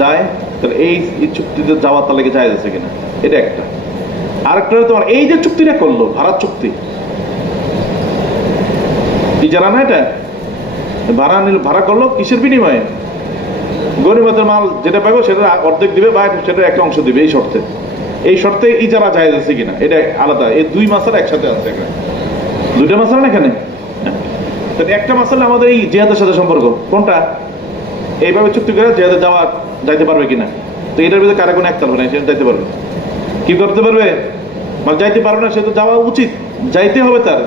যায়, তাহলে এই চুক্তিতে যাওয়া তার লেগে যায় আছে কিনা, এটা একটা। আরেকটা হলো তোমার এই যে চুক্তিটা করলো, ভাড়ার চুক্তি, ইজারা না, এটা ভাড়া করলো কিসের বিনিময়ে? গনিমতের মাল যেটা পাবো সেটা অর্ধেক দিবে বা সেটা একটা অংশ দিবে, এই শর্তে ইজারা জায়েজ আছে কিনা, এটা আলাদা। এই দুই মাসালা একসাথে আছে, এখানে দুইটা মাসালা না, এখানে একটা মাসালা আমাদের এই জিহাদের সাথে সম্পর্ক, কোনটা? এইভাবে চুক্তি করে জিহাদে যাইতে পারবে কিনা, তো এটার ভিতরে কারা কোনো একতরফ নাই, সে যাইতে পারবে। কি করতে পারবে, মানে যাইতে পারবে না, সে তো যাওয়া উচিত, যাইতে হবে তার।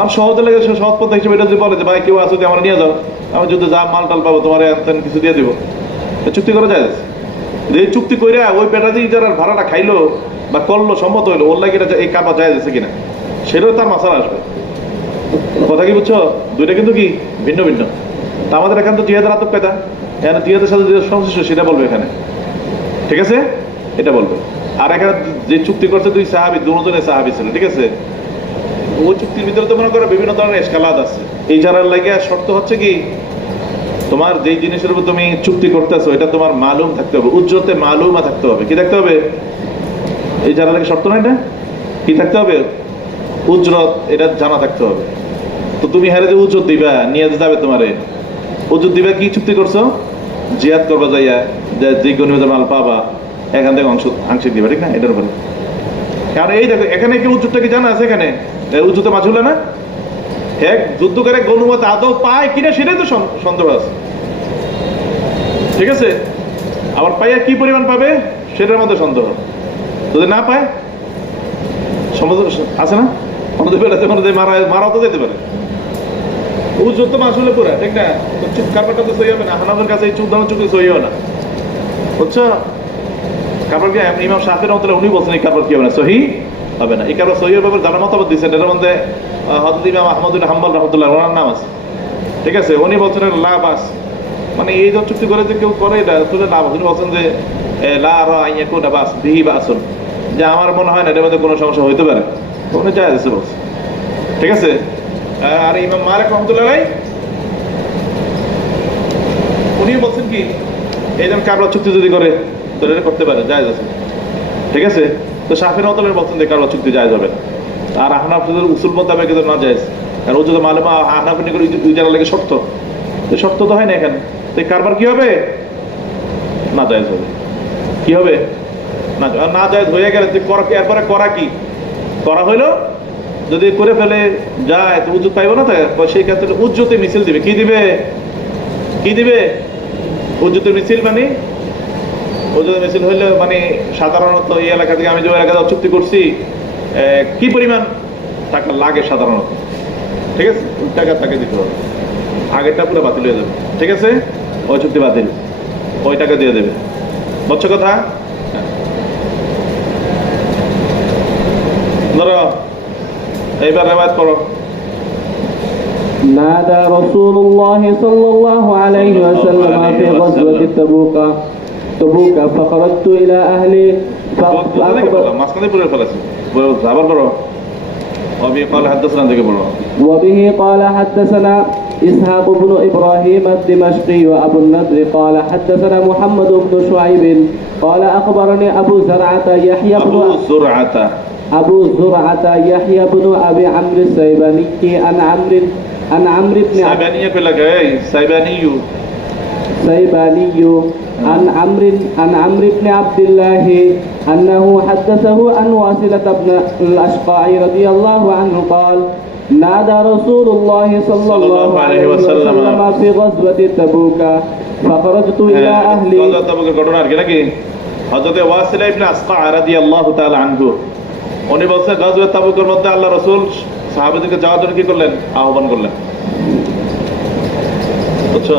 আর সহজে লাগে, সে সহজ পথ হিসেবে এটা যদি বলে যে ভাই কেউ আসো আমার নিয়ে যাও, আমি যদি যা মাল টাল পাবো তোমার কিছু দিয়ে দিব, চুক্তি করা যায়। এই চুক্তি করে ওই পেটা দিয়ে যারা ভাড়াটা খাইলো বা করলো, সম্মত হইলো, ওর লাগে এই কারবা যায় আছে কিনা, সেটাও তার মাসালা আসবে। কথা কি বুঝছো? দুইটা কিন্তু কি ভিন্ন ভিন্ন। তা আমাদের এখানে তো জিহাদের আতব কায়দা, এখানে জিহাদের সাথে যে সংশ্লিষ্ট সেটা বলবে এখানে, ঠিক আছে, এটা বলবে। আর এখানে যে চুক্তি করছে দুই সাহাবী, দুজনের সাহাবী ছিল, ঠিক আছে, ওই চুক্তির ভিতরে তো মনে করো বিভিন্ন ধরনের এসকালাত আছে। এই যারার লাগে শর্ত হচ্ছে কি, তোমার যেই জিনিসের উপর তুমি চুক্তি করতেছো এটা তোমার মালুম থাকতে হবে, উজ্জ্বলতে মালুমা থাকতে হবে। কি থাকতে হবে? এই যারা লাগে শর্ত না, এটা কি থাকতে হবে? উজ্জ্বল, এটা জানা থাকতে হবে। তো তুমি হারে যে উজ্জ্বল দিবা, নিয়ে যাবে তোমারে উজ্জ্বল দিবা, কি চুক্তি করছো? জিহাদ করবা যাইয়া, যে গনিমতের মাল পাবা এখান থেকে আংশিক দিবা, ঠিক না? এটার উপরে কারণ এই দেখো এখানে কি উজ্জ্বলটা কি জানা আছে? এখানে উজ্জ্বলতে মাছ হলো না, এক যুদ্ধ করে গনিমত আদৌ পায় কিনা সেটাই তো সন্দেহ আছে, ঠিক আছে? আবার পাইয়া কি পরিমাণ পাবে সেটার মধ্যে সন্দেহ। যদি না পায় সমাজ আছে না, আমাদের বেলাতে মারাও তো যেতে পারে। উজ্জ্বল তো আসলে পুরা ঠিক না, তো চুপ কারবারটা তো সই হবে না। হানাফের কাছে এই চুপ দানো চুপি সই হবে না, বুঝছো? কারবার কি ইমাম শাফির রহমাতুল্লাহ উনি বলছেন এই কারবার কি হবে না, সহি হবে না। এই কারবার সহি ব্যাপারে যারা মতামত দিচ্ছেন এটার মধ্যে হযরত ইমাম আহমদ বিন হাম্বল রাহমাতুল্লাহ ওনার নাম আছে, ঠিক আছে? উনি বলছেন লা বাস, মানে এই যে চুক্তি করে যে কেউ করে এটা তুলে লাভ। উনি বলছেন যে লা রাইয়াকুনা বাস বিহি বাসুন, যে আমার মনে হয় না এটার মধ্যে কোনো সমস্যা হইতে পারে, উনি জায়েজ আছে বলছে, ঠিক আছে? আর ইমাম মালিক রহমাতুল্লাহ উনি বলছেন কি এই যেন কারবার চুক্তি যদি করে তাহলে এটা করতে পারে, জায়েজ আছে, ঠিক আছে? তো শাফিঈ রহমাতুল্লাহ বলছেন যে কারবার চুক্তি জায়েজ হবে না। আর আহনাফদের উসুল মোতাবেক কিন্তু না জায়েজ, আর ও যদি মালুমা আহনাফের নিকট দুই জায়গা লাগে শর্ত, তো শর্ত তো হয় না এখানে। তো এই কারবার কি হবে, না জায়েজ হবে। কি হবে, না জায়েজ হয়ে গেলে এরপরে করা কি করা হইলো, যদি করে ফেলে যায় তো উজ্জত পাইব না, তাই সেই ক্ষেত্রে উজ্জতে মিছিল দিবে। কি দিবে, কি দিবে? উজ্জতের মিছিল মানে উজ্জতের মিছিল হইলে মানে সাধারণত এই এলাকা থেকে আমি যে এলাকাতে চুক্তি করছি কি পরিমাণ টাকা লাগে সাধারণত, ঠিক আছে? ওই টাকা তাকে দিতে হবে, আগেরটা পুরো বাতিল হয়ে যাবে, ঠিক আছে? ওই চুক্তি বাতিল, ওই টাকা দিয়ে দেবে, বুঝছো কথা? ধরো এইবার রেওয়ায়াত করো। نادى رسول الله صلى الله عليه وسلم في غزوة تبوك فخرجت إلى أهلي মাঝখানে পড়ে ফেলেছি, আবার করো। وبه قال حدثنا وبه قال حدثنا إسحاق بن إبراهيم الدمشقي وأبو النضر قال حدثنا محمد بن شعيب قال أخبرني أبو زرعة يحيى بن أبو زرعة يحيى بن أبي عمرو السيباني عن عمرو بن سيباني عن عمرو بن عبد الله أنه حدثه عن واصلة بن الأشقاع رضي الله عنه قال نادى رسول الله صلى الله عليه وسلم في غزوة تبوك فخرجت إلى أهلي। غزوة تبوك ঘটনা আর কি নাকি? হযরত ওয়াসিলা ইবনে আসকা রাদিয়াল্লাহু তাআলা আনহু উনি বলছেন গাজওয়াত তাবুকের মধ্যে আল্লাহ রাসূল সাহাবাদেরকে যাওয়ার জন্য কি করলেন, আহ্বান করলেন, বুঝছো?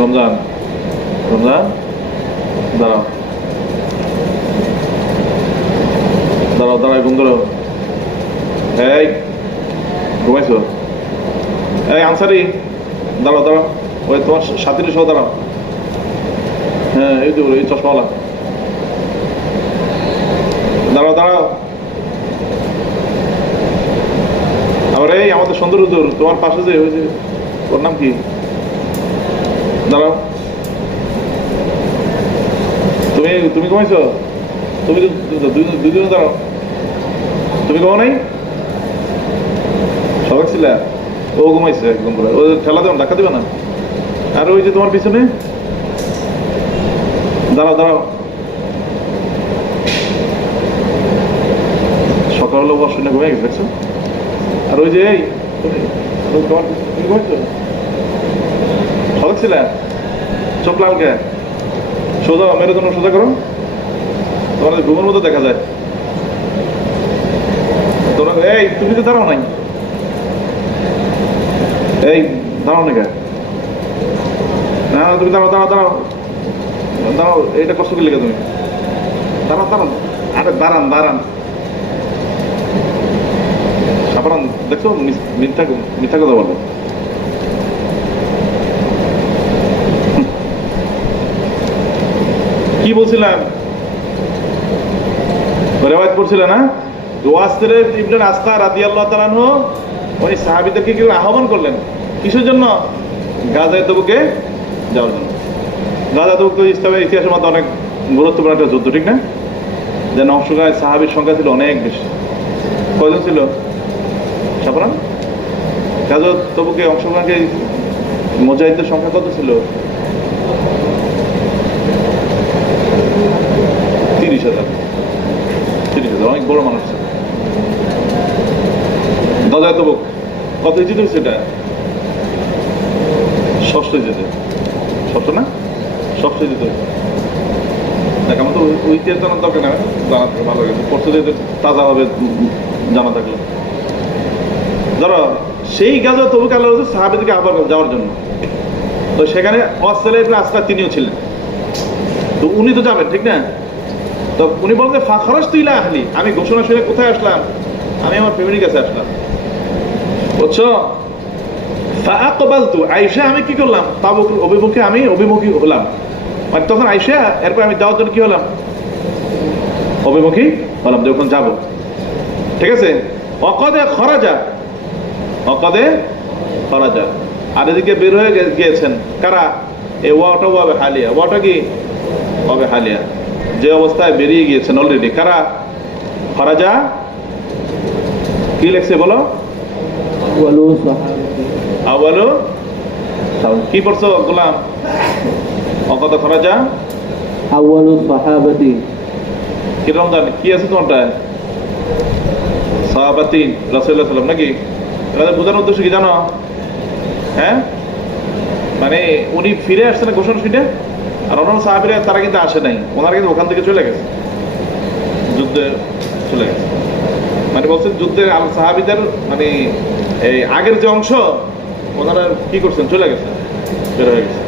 রমজান রমজান দাঁড়াও দাঁড়াও দাঁড়াও, ঘুম ধরো। এই ঘুমাইছো? এই আনসারি দাঁড়াও দাঁড়াও, ওই তোমার সাথীর সহ দাঁড়াও। হ্যাঁ এই তো এই চশমাওয়ালা, দাঁড়াও দাঁড়াও। আবার এই আমাদের সুন্দর হুজুর তোমার পাশে যে ওই যে ওর নাম কি, দাঁড়াও। তুমি তুমি ঘুমাইছো? তুমি দুজনে দাঁড়াও। তুমি ঘুমাও নাই? সবাই ছিল, ও ঘুমাইছে একদম পুরো। ও ঠেলা দেবেন, ধাক্কা দেবে না। আর ওই যে তোমার পিছনে, দাঁড়াও দাঁড়াও। সকাল হলো বস শুনে ঘুমিয়ে গেছে, দেখছো? আর ওই যে এই তুমি ঘুমাইছো? সবাই ছিল, চোখ লালকে সোজা মেরে জন্য সোজা করো, তোমার ঘুমের মতো দেখা যায়। তোমরা এই তুমি তো দাঁড়াও নাই, এই দাঁড়াও নাকি? না তুমি দাঁড়াও দাঁড়াও দাঁড়াও দাঁড়াও, এইটা কষ্ট করলে তুমি দাঁড়াও দাঁড়ান। আরে দাঁড়ান দাঁড়ান, সাধারণ দেখছো মিথ্যা মিথ্যা কথা বলো। কি বলছিলাম, রেওয়ায়াত করছিল না? ওয়াসিলা ইবনে আসকা রাদিয়াল্লাহু তাআলা আনহু উনি সাহাবীদেরকে কি আহ্বান করলেন, কিসের জন্য? গাজায় তবুকে যাওয়ার জন্য। গাজা তবুক তো ইসলামের ইতিহাসের মধ্যে অনেক গুরুত্বপূর্ণ একটা যুদ্ধ, ঠিক না? যেন অংশগ্রহণকারী সাহাবীর সংখ্যা ছিল অনেক বেশি। কয়জন ছিল সাপনা? গাজা তবুকে অংশগ্রহণকারী মুজাহিদদের সংখ্যা কত ছিল? 30,000। অনেক বড় মানুষ ছিল। গাজায় তবুক কত হিজরি হয়েছে? এটা 6ষ্ঠ হিজরি। ষষ্ঠ না? ষষ্ঠ দিতে দেখ, আমার তো ওই ইতিহাস জানার দরকার না, জানা থাকে ভালো লাগে, পড়তে যেতে তাজা হবে জানা থাকলে। ধরো সেই গাজা তবুক আল্লাহ রাসূল সাহাবীদেরকে আহ্বান করে যাওয়ার জন্য, তো সেখানে ওয়াসিলা ইবনে আসকা তিনিও ছিলেন, তো উনি তো যাবেন, ঠিক না? তো উনি বলতে ফাখরাজতু ইলা আহলি, আমি ঘোষণা শুনে কোথায় আসলাম? আমি আমার ফ্যামিলির কাছে আসলাম, বুঝছো? ফাআকবালতু, আয়েশা আমি কি করলাম? তাবুক অভিমুখে আমি অভিমুখী হলাম, মানে তখন আয়েশা, এরপর আমি যাওয়ার জন্য কি হলাম? অভিমুখী হলাম, যখন যাব, ঠিক আছে? অকদে খরাজা, অকদে খরাজা, আর এদিকে বের হয়ে গিয়েছেন কারা? এ ওয়াটা ওয়াবে হালিয়া, ওয়াটা কি? ওয়াবে হালিয়া, যে অবস্থায় বেরিয়ে গিয়েছেন অলরেডি। কারা? খরাজা। কি লেখছে বলো? আউয়ালু সাহাবাতি, আউয়ালু, কি পড়ছো গোলাম? অকদে খরাজা আউয়ালু সাহাবাতি, কিরকম জানি কি আছে তোমারটা? সাহাবাতি রাসূলুল্লাহ সাল্লাল্লাহু নাকি? এটা বোঝানোর উদ্দেশ্য কি জানো? হ্যাঁ, মানে উনি ফিরে আসছে না ঘোষণা শুনে, আর অন্যান্য সাহাবীরা তারা কিন্তু আসে নাই, ওনারা কিন্তু ওখান থেকে চলে গেছে, যুদ্ধে চলে গেছে। মানে বলছেন যুদ্ধে সাহাবীদের মানে এই আগের যে অংশ ওনারা কি করছেন? চলে গেছে, বের হয়ে গেছে।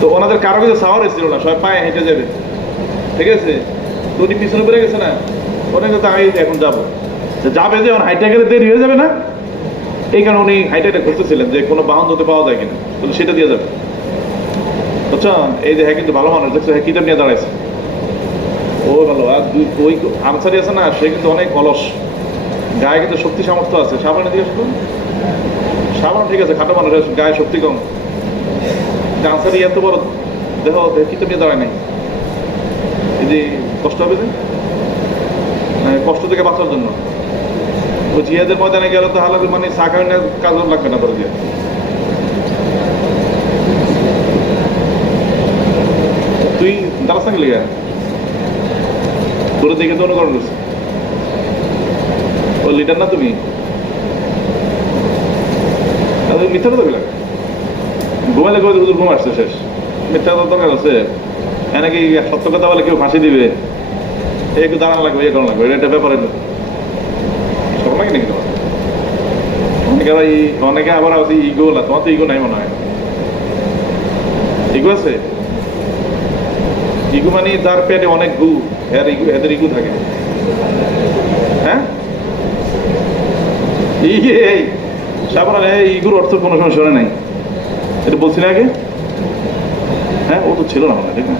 তো ওনাদের কারো কিছু সাওয়ার ছিল না, সবাই পায়ে হেঁটে যাবে, ঠিক আছে? তো উনি পিছনে বেড়ে গেছে না, ওনাকে তো আমি এখন যাবো, যাবে যে হাইটে গেলে দেরি হয়ে যাবে না, এই কারণে উনি হাইটে খুঁজতেছিলেন যে কোনো বাহন ধরতে পাওয়া যায় কিনা, কিন্তু সেটা দিয়ে যাবে, বুঝছো? এই যে হ্যাঁ কিন্তু ভালো মানুষ দেখছো, হ্যাঁ কিতাব নিয়ে দাঁড়াইছে, ও ভালো। আর ওই আনসারি আছে না, সে কিন্তু অনেক অলস, গায়ে কিন্তু শক্তি সামর্থ্য আছে। সাবানে দিয়ে আসলো, সাবান ঠিক আছে, খাটো মানুষ, গায়ে শক্তি কম। আনসারি এত বড় দেহ, কিতাব নিয়ে দাঁড়ায় নাই, এই যে কষ্ট হবে, যে কষ্ট থেকে বাঁচার জন্য। ও জিহাদের ময়দানে গেল তো হালাল, মানে সাকার কাজ লাগবে না, ধরে দিয়ে তুই দাঁড়াস না গেলে তোর দেখে তো অনুকরণ করছিস, ও লিডার না তুমি? মিথ্যা কথা বলে ঘুমাইলে ঘুম আসছে শেষ, মিথ্যা কথা দরকার আছে? নাকি সত্য কথা বলে কেউ ফাঁসি দিবে, একটু দাঁড়ানো লাগবে, ইয়ে করানো লাগবে, এটা ব্যাপার হলো সব লাগে নাকি তোমার? অনেকে আবার আছে ইগো, তোমার তো ইগো নাই মনে হয়। ইগো আছে? ইগো মানে যার পেটে অনেক গু, এদের ইগো থাকে। হ্যাঁ, সাবধান, ইগুর অর্থ কোনো সময় শোনে নাই, এটা বলছি না আগে? হ্যাঁ, ও তো ছিল না মনে, ঠিক না?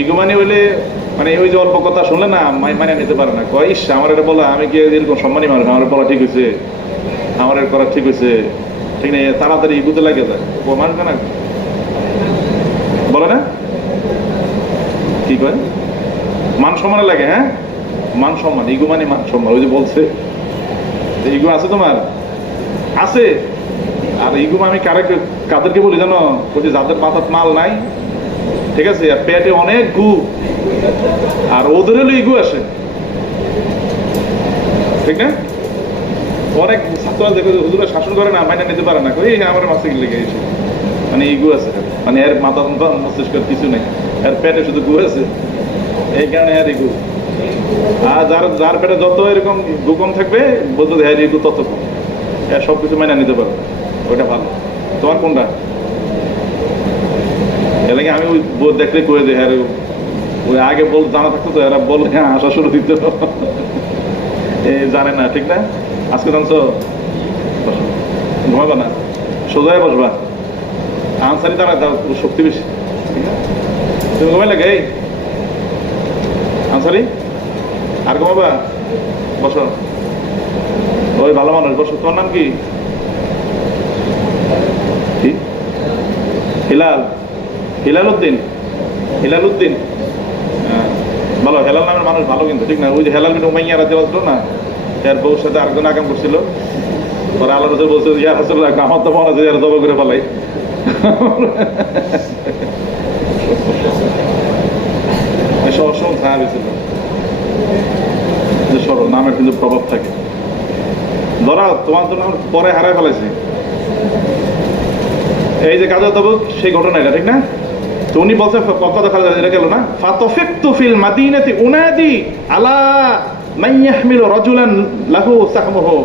ইগো মানে হইলে মানে ওই যে অল্প কথা শুনলে না মানে নিতে পারে না, কয় ইস আমার এটা বলা, আমি কি এরকম সম্মানই মানুষ, আমার বলা ঠিক হয়েছে, আমার এর করা ঠিক হয়েছে, ঠিক না? তাড়াতাড়ি ইগুতে লাগে যায়, ও মানুষ না বলে না, কি কয়? মান সম্মানে লাগে। হ্যাঁ, মান সম্মান, ইগো মানে মান সম্মান, ওই যে বলছে ইগো আছে তোমার, আছে। আর ইগো আমি কাদেরকে বলি জানো? ওই যে যাদের মাথার মাল নাই, ঠিক আছে, আর পেটে অনেক গু, আর ওদের হলো ইগো আসে, ঠিক না? অনেক ছাত্ররা দেখো হুজুরা শাসন করে না, মাইনে নিতে পারে না, এই আমার মাসে লেগে গেছে, মানে ইগো আছে, মানে এর মাথা মস্তিষ্কের কিছু নেই, এর পেটে শুধু গু আছে, এই কারণে এর ইগো। আর যার পেটে যত এরকম গু কম থাকবে, বলতো হ্যাঁ ইগো তত কম, হ্যাঁ সবকিছু মাইনে নিতে পারবে, ওইটা ভালো। তোমার কোনটা? এর লাগে আমি ওই দেখলে করে দিই, হ্যাঁ ওই আগে জানা থাকতো তো, এরা বললে হ্যাঁ আসা শুরু দিত, জানে না, ঠিক না? আজকে জানছো, ঘুমাবা না, সোজায় বসবা, আনসারি তারা শক্তি বেশি, ঠিক না? তুমি ঘুমাই লাগে এই আনসারি, আর ঘুমাবা, বসো, ওই ভালো মানুষ, বসো। তোমার নাম কি? Hilal, Hilal Uddin, Hilal Uddin, হ্যাঁ ভালো, হেলাল নামের মানুষ ভালো কিন্তু, ঠিক না? ওই যে হেলাল বিন উমাইয়া রাদিয়াল্লাহু আনহু না, এর বউর সাথে আরেকজন আকাম করছিল, পরে আল্লাহ রাসূল বলছে ইয়া রাসূলুল্লাহ, আমার তো মনে হয় জবা করে ফেলাই, সবসময় সাহাবী ছিল, যে সরল নামের কিন্তু প্রভাব থাকে। ধরা তোমার জন্য পরে হারায় ফেলাইছে, এই যে গাজা তাবুক সেই ঘটনা এটা, ঠিক না? তো উনি বলছে কথা খালি এটা গেল না, ফাতাফিকতু ফিল মাদিনাতি উনাদি আলা মান ইয়াহমিলু রাজুলান লাহু সাহমুহু।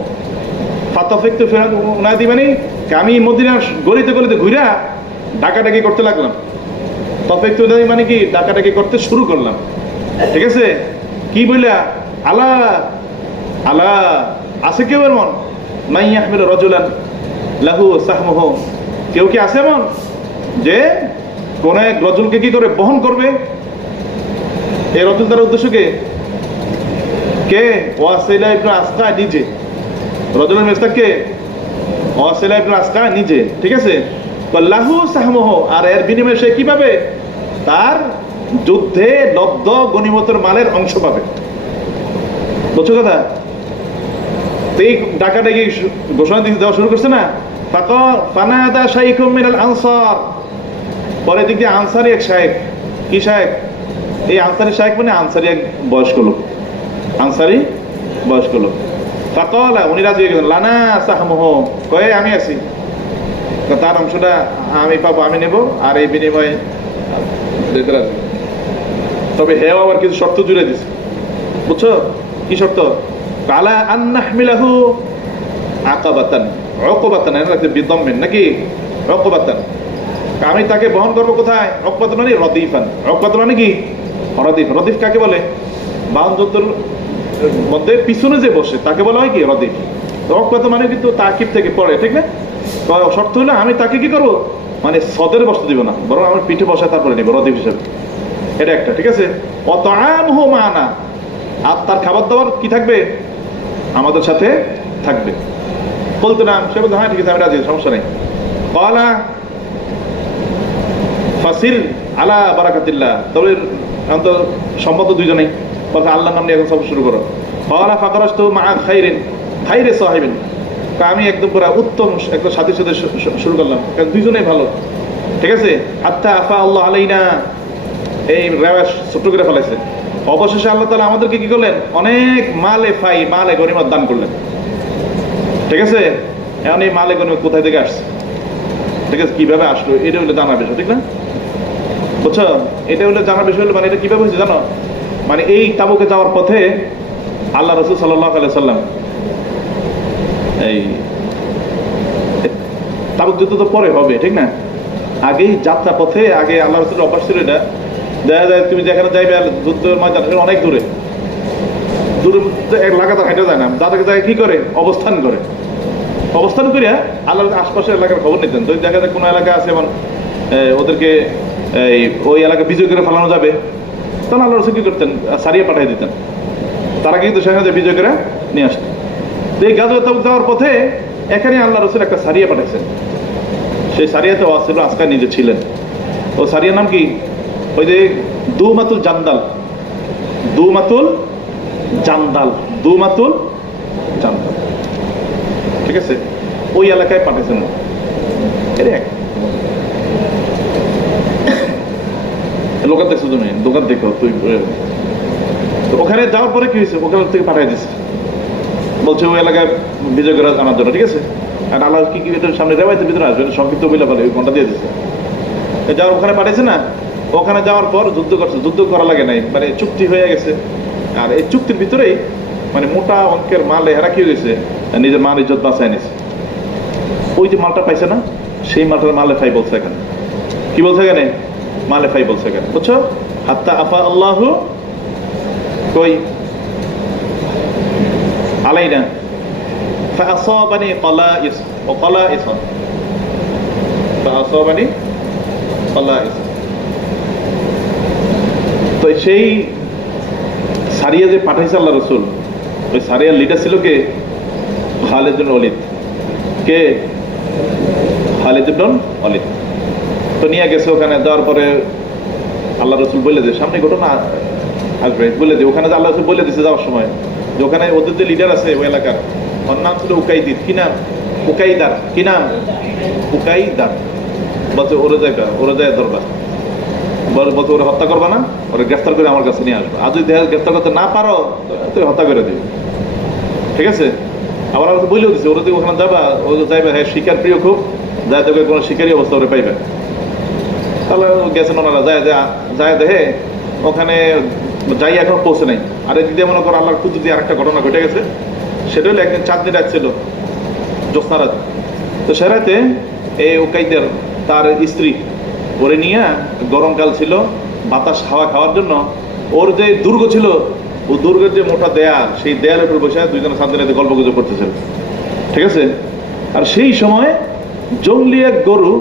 ফাতাফিকতু ফিল উনাদি মানে আমি মদিনার গলিতে গলিতে ঘুরা ডাকাডাকি করতে লাগলাম। তাফিকতু মানে কি ডাকাডাকি করতে শুরু করলাম, ঠিক আছে? কি বইলা আলা আলা আছে কেউ এমন মান ইয়াহমিলু রাজুলান লাহু সাহমুহু, কেউ কি আছে এমন যে কোন এক রজুলকে কি করে বহন করবে? এই রজুল তার উদ্দেশ্য কে? ওয়াসিলা ইবনে আসকা নিজে, রজুলের মেস্তাক কে? ওয়াসিলা ইবনে আসকা নিজে, ঠিক আছে? লাহু সাহমুহু, আর এর বিনিময়ে সে কি পাবে? তার যুদ্ধে লব্ধ গনিমতের মালের অংশ পাবে। বুঝছো কথা? এই ডাকাডাকি ঘোষণা দেওয়া শুরু করছে না, ফানাদা শাইখুম মিনাল আনসার, পরে দিক দিয়ে আনসারি এক শায়েখ। কি শায়েখ? এই আনসারি শায়েখ মানে আনসারি এক বয়স্ক লোক, আনসারি বয়স্ক লোক। ফাকালা, উনি রাজি হয়ে গেলেন, লানা সাহমুহু, কয়ে আমি আছি, তার অংশটা আমি পাবো, আমি নেব, আর এই বিনিময়ে দিতে রাজি। তবে হেও আবার কিছু শর্ত জুড়ে দিছে, বুঝছো? কি শর্ত? কালা আন নাহমিলাহু আকাবাতান, উকবাতান, এটা একটা বিদম্মিন নাকি? উকবাতান, আমি তাকে বহন করবো কোথায়? উকবাত মানে রদিফান, উকবাত মানে কি? রদিফ। রদিফ কাকে বলে? বাহন যন্ত্রের মধ্যে পিছনে যে বসে তাকে বলা হয় কি? রদিফ। উকবাত মানে কিন্তু তাকিব থেকে পড়ে, ঠিক না? শর্ত হলো আমি তাকে কি করবো, মানে সদরে বসতে দিব না, বরং আমার পিঠে বসায় তারপরে নিব রদিফ হিসাবে, এটা একটা, ঠিক আছে? অতআমহু মানা, আর তার খাবার দাবার কি থাকবে? আমাদের সাথে থাকবে। বলতো না, সে বলতো হ্যাঁ ঠিক আছে আমি রাজি, সমস্যা নেই। ক্বালা ফাসির আলা বারাকাতিল্লাহ, তবে তো সম্মত দুইজনেই বলছে আল্লাহর নাম নিয়ে এখন সব শুরু করো। ক্বালা ফাকারাজতু মা খাইরিন, খাইরে সাহিবিন, আমি একদম পুরো উত্তম একদম সাথীর সাথে শুরু করলাম, কারণ দুইজনেই ভালো, ঠিক আছে? হাত্তা আফা আল্লাহ আলাইনা, এই রেওয়াজ ছোট্ট করে ফেলাইছে। অবশেষে আল্লাহ তাআলা আমাদেরকে কি করলেন? অনেক মালে ফাই, মালে গনিমত দান করলেন, ঠিক আছে? এখন এই মালে গনিমত কোথায় থেকে আসছে, ঠিক আছে? কিভাবে আসলো, এটা হলো জানার বিষয়, ঠিক না? বুঝছো? এটা হলো জানার বিষয় হলো, মানে এটা কিভাবে হয়েছে জানো? মানে এই তাবুকে যাওয়ার পথে আল্লাহ রাসূল সাল্লাল্লাহু আলাইহি সাল্লাম, এই তাবুক যুদ্ধ তো পরে হবে, ঠিক না? আগেই যাত্রা পথে আগে আল্লাহ রাসূলের অভ্যাস ছিল এটা, দেখা যায় তুমি যেখানে যাইবে যুদ্ধের ময়দান অনেক দূরে দূরে লাগাতার হেঁটে যায় না, যাদেরকে যায় কি করে? অবস্থান করে। অবস্থান করিয়া আল্লাহর আশপাশের এলাকার খবর নিতেন। যদি দেখা যায় কোনো এলাকা আছে এমন ওদেরকে ওই এলাকা বিজয় করে ফেলানো যাবে, তাহলে আল্লাহ রাসূল কি করতেন? সারিয়ে পাঠিয়ে দিতেন, তারা কিন্তু সেখানে বিজয় করে নিয়ে আসতেন। তো এই গাজওয়াত তাবুক যাওয়ার পথে এখানে আল্লাহ রাসূল একটা সারিয়া পাঠাইছেন। সেই সারিয়াতে ওয়াসিল আসকা নিজে ছিলেন। ও সারিয়ার নাম কি? ওই যে দুমাতুল জান্দাল, দুমাতুল জান্দাল, দুমাতুল জান্দাল, ঠিক আছে? ওই এলাকায় পাঠাইছেন। দোকান দেখছো তুমি? দোকান দেখো তুই। ওখানে যাওয়ার পরে কি হয়েছে? ওখান থেকে পাঠিয়ে দিচ্ছে, বলছে ওই এলাকায় বিজয় করে আনার জন্য, ঠিক আছে? আর আল্লাহ কি কি সামনে রেওয়ায়তের ভিতরে আসবে, সংক্ষিপ্ত বলে বলে ওই ঘন্টা দিয়ে দিচ্ছে। যাওয়ার ওখানে পাঠিয়েছে না, ওখানে যাওয়ার পর যুদ্ধ করছে, যুদ্ধ করা লাগে নাই, মানে চুক্তি হয়ে গেছে। আর এই চুক্তির ভিতরেই মানে মোটা অঙ্কের মাল এরা কি হয়েছে? নিজের মান ইজ্জত বাঁচায় নিছে। ওই যে মালটা পাইছে না, সেই মালটার মালে ফাই বলছে এখানে। কি বলছে এখানে? মালে ফাই বলছে এখানে, বুঝছো? হাত্তা আফা আল্লাহু কই আলাইনা ফাআসাবানি ক্বালাইস ও ক্বালাইসান, ফাআসাবানি ক্বালাইস। তো সেই সারিয়া যে পাঠাইছে আল্লাহ রাসূল, ওই সারিয়ার লিডার ছিল কে? খালিদ ইবনে ওয়ালিদ। কে? খালিদ ইবনে ওয়ালিদ। তো নিয়ে গেছে ওখানে, যাওয়ার পরে আল্লাহ রাসূল বলে যে সামনে ঘটনা আসবে, বলে যে ওখানে আল্লাহ রাসূল বলে দিয়েছে যাওয়ার সময় যে ওখানে ওদের যে লিডার আছে ওই এলাকার, ওর নাম ছিল উকাইদির। কি নাম? উকাইদার। কি নাম? উকাইদার। বলছে ওরে যায় দরবার, বলতে ওরা হত্যা করবা না, ওরা গ্রেফতার করে আমার কাছে নিয়ে আসবে, আর যদি গ্রেফতার করতে না পারো তুই হত্যা করে দিবে, ঠিক আছে? আবার বলেও দিচ্ছে ওরা ওখানে যাবা, ও যাইবে, হ্যাঁ শিকার প্রিয় খুব, যায় তোকে কোনো শিকারী অবস্থা করে পাইবে। তাহলে গেছেন ওনারা, যায় দেখে ওখানে যাই এখন পৌঁছে নাই। আর এদিক দিয়ে মনে করো আল্লাহর কুদরত দিয়ে আরেকটা ঘটনা ঘটে গেছে। সেটা হলো একদিন চাঁদনি রাত ছিল, জ্যোৎস্না রাত। তো সে রাতে এই উকাইদের তার স্ত্রী ওরে নিয়ে, গরমকাল ছিল, বাতাস হাওয়া খাওয়ার জন্য ওর যে দুর্গ ছিল, ও দুর্গের যে মোটা দেয়াল, সেই দেয়ালের উপর বসে দুইজনে চাঁদনি রাতে গল্প গুজব করতেছিল, ঠিক আছে। আর সেই সময় জঙ্গলি এক গরু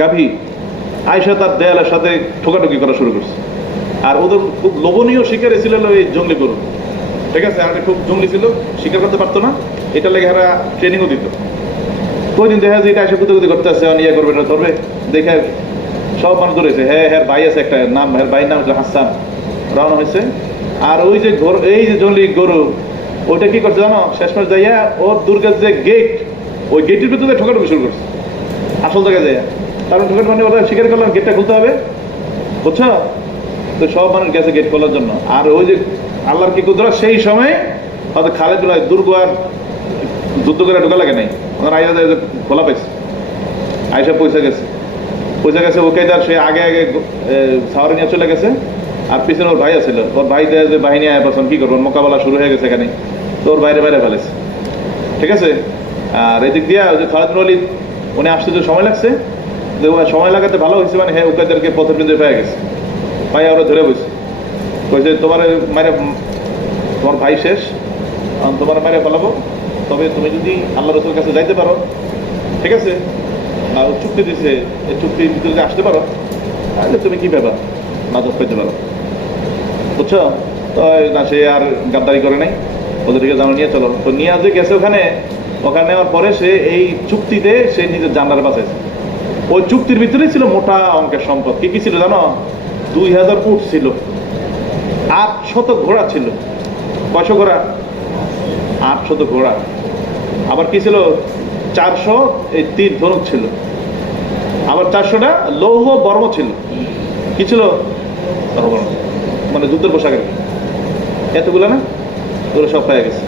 গাভী আয়সা তার দেয়ালের সাথে ঠোকাঠুকি করা শুরু করছে। আর ওদের খুব লোভনীয় শিকারে ছিল এই জঙ্গলি গরু, ঠিক আছে। আর খুব জঙ্গলি ছিল, শিকার করতে পারতো না, এটা লেগে এরা ট্রেনিংও দিত। কয়দিন দেখা যায় এটা এসে কুতুকুতি করতে আসছে, ইয়ে করবে না, ধরবে দেখে সব মানুষ ধরেছে। হ্যাঁ হ্যাঁ ভাই আছে একটা নাম, হ্যাঁ ভাইয়ের নাম হচ্ছে হাসান, রওনা হয়েছে। আর ওই যে এই যে জঙ্গলি গরু ওইটা কি করছে জানো, শেষমেশ যাইয়া ওর দুর্গের যে গেট, ওই গেটের ভিতরে ঠোকাঠুকি শুরু করছে আসল জায়গায় যাইয়া। কারণ ঠোকাট মানে ওরা স্বীকার করলাম গেটটা খুলতে হবে, বুঝছো তো। সব মানুষ গেছে গেট খোলার জন্য। আর ওই যে আল্লাহর কি কুদরত, সেই সময় হয়তো খালেদ দুর্গ আর যুদ্ধ করে ঢোকা লাগে নাই, ওনার আইসা খোলা পাইছে, আইসা পয়সা গেছে ওকে। তার সে আগে আগে সাওয়ারি নিয়ে চলে গেছে, আর পিছনে ওর ভাই আছিল। ওর ভাই দেয় যে বাহিনী আয় পছন্দ কি করবো, মোকাবেলা শুরু হয়ে গেছে এখানে। তো ওর বাইরে ফেলেছে, ঠিক আছে। আর এদিক দিয়ে ওই যে খালেদ বিন ওয়ালিদ উনি আসতে যে সময় লাগছে, যে সময় লাগাতে ভালো হয়েছে, মানে হ্যাঁ উকাইদেরকে পথের বিন্দু পেয়ে গেছে। ভাই ওরা ধরে বসে কইছে তোমার মারে, তোমার ভাই শেষ, তোমার মারে ফেলাবো, তবে তুমি যদি আল্লাহ রসুলের কাছে যাইতে পারো, ঠিক আছে, আর চুক্তি দিছে, এই চুক্তির ভিতরে আসতে পারো, তাহলে তুমি কি ব্যাপার নাজাত পেতে পারো, বুঝছো। তো না, সে আর গাদ্দারি করে নাই, ওদেরকে জানো নিয়ে চলো। তো নিয়ে যে গেছে ওখানে নেওয়ার পরে সে এই চুক্তিতে সে নিজের জানলার বাঁচাইছে। ওই চুক্তির ভিতরেই ছিল মোটা অঙ্কের সম্পদ। কি কি ছিল জানো, 2000 উট ছিল, 800 ঘোড়া ছিল। কয়শো ঘোড়া? 800 ঘোড়া। আবার কি ছিল, 400 এই তীর ধনুক ছিল। আবার 400টা লৌহ বর্ম ছিল। কি ছিল? মানে যুদ্ধের পোশাকের এতগুলো না, ওগুলো সব পাইয়া গেছে,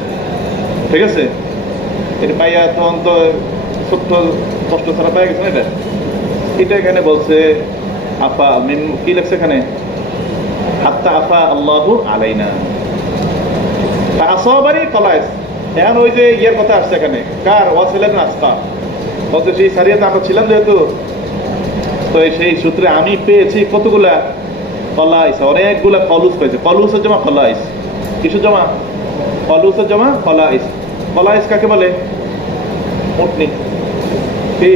ঠিক আছে। এটা পাইয়া তখন তো ছোট্ট কষ্ট ছাড়া পাইয়া গেছে না। এটা এখানে বলছে আফা কি লেখছে এখানে, হাত্তা আফা আল্লাহু আলাইনা আসবারি কলাইস। এখন ওই যে ইয়ের কথা আসছে এখানে, কার ওয়াসিলা বিন আসকা বলতে, সেই সারিয়াতে আমরা ছিলাম যেহেতু, তো সেই সূত্রে আমি পেয়েছি কতগুলা কলাইস, অনেকগুলা কলুস পেয়েছে। কলুসের জমা কলাইস, কিছু জমা কলুসের জমা কলাইস। কলাইস কাকে বলে? উটনি, কি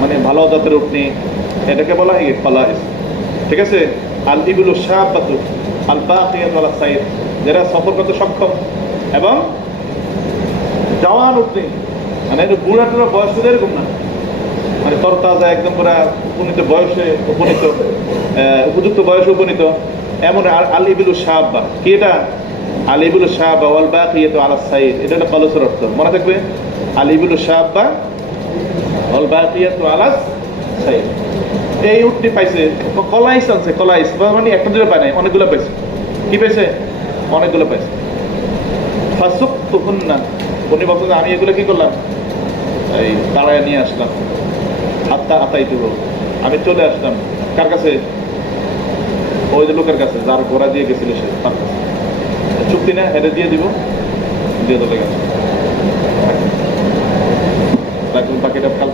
মানে ভালো জাতের উটনি, এটাকে বলা হয় কলাইস, ঠিক আছে। আল ইবুলু শাবাতু আল বাকিয়াতু আলা সাইর, যারা সফর করতে সক্ষম এবং জওয়ান উটনি, মানে বুড়া টুড়া বয়স্ক এরকম না, মানে তরতাজা একদম পুরা উপনীত বয়সে উপযুক্ত বয়সে উপনীত এমন। আল ইবুলু শাবা কি, এটা আল ইবুলু শাবা ওয়াল বাকিয়াতু আলা সাইর, এটা হলো কলসের অর্থ, মনে থাকবে। আল ইবুলু শাবা ওয়াল বাকিয়াতু আলা সাইর। এই উটনি পাইছে, কলাইস আনছে, কলাইস মানে একটা দুটো পায় নাই, অনেকগুলো পাইছে। কি পাইছে? অনেকগুলো পাইছে। ফাসুক তখন না, উনি বলছেন আমি এগুলো কি করলাম, এই তাড়ায় নিয়ে আসলাম। হাত্তা আতাই তো, আমি চলে আসলাম কার কাছে? ওই যে লোকের কাছে যার ঘোড়া দিয়ে গেছিল সে, তার কাছে। চুক্তি না, হেঁটে দিয়ে দিব, দিয়ে চলে গেছে। বাকিটা কাল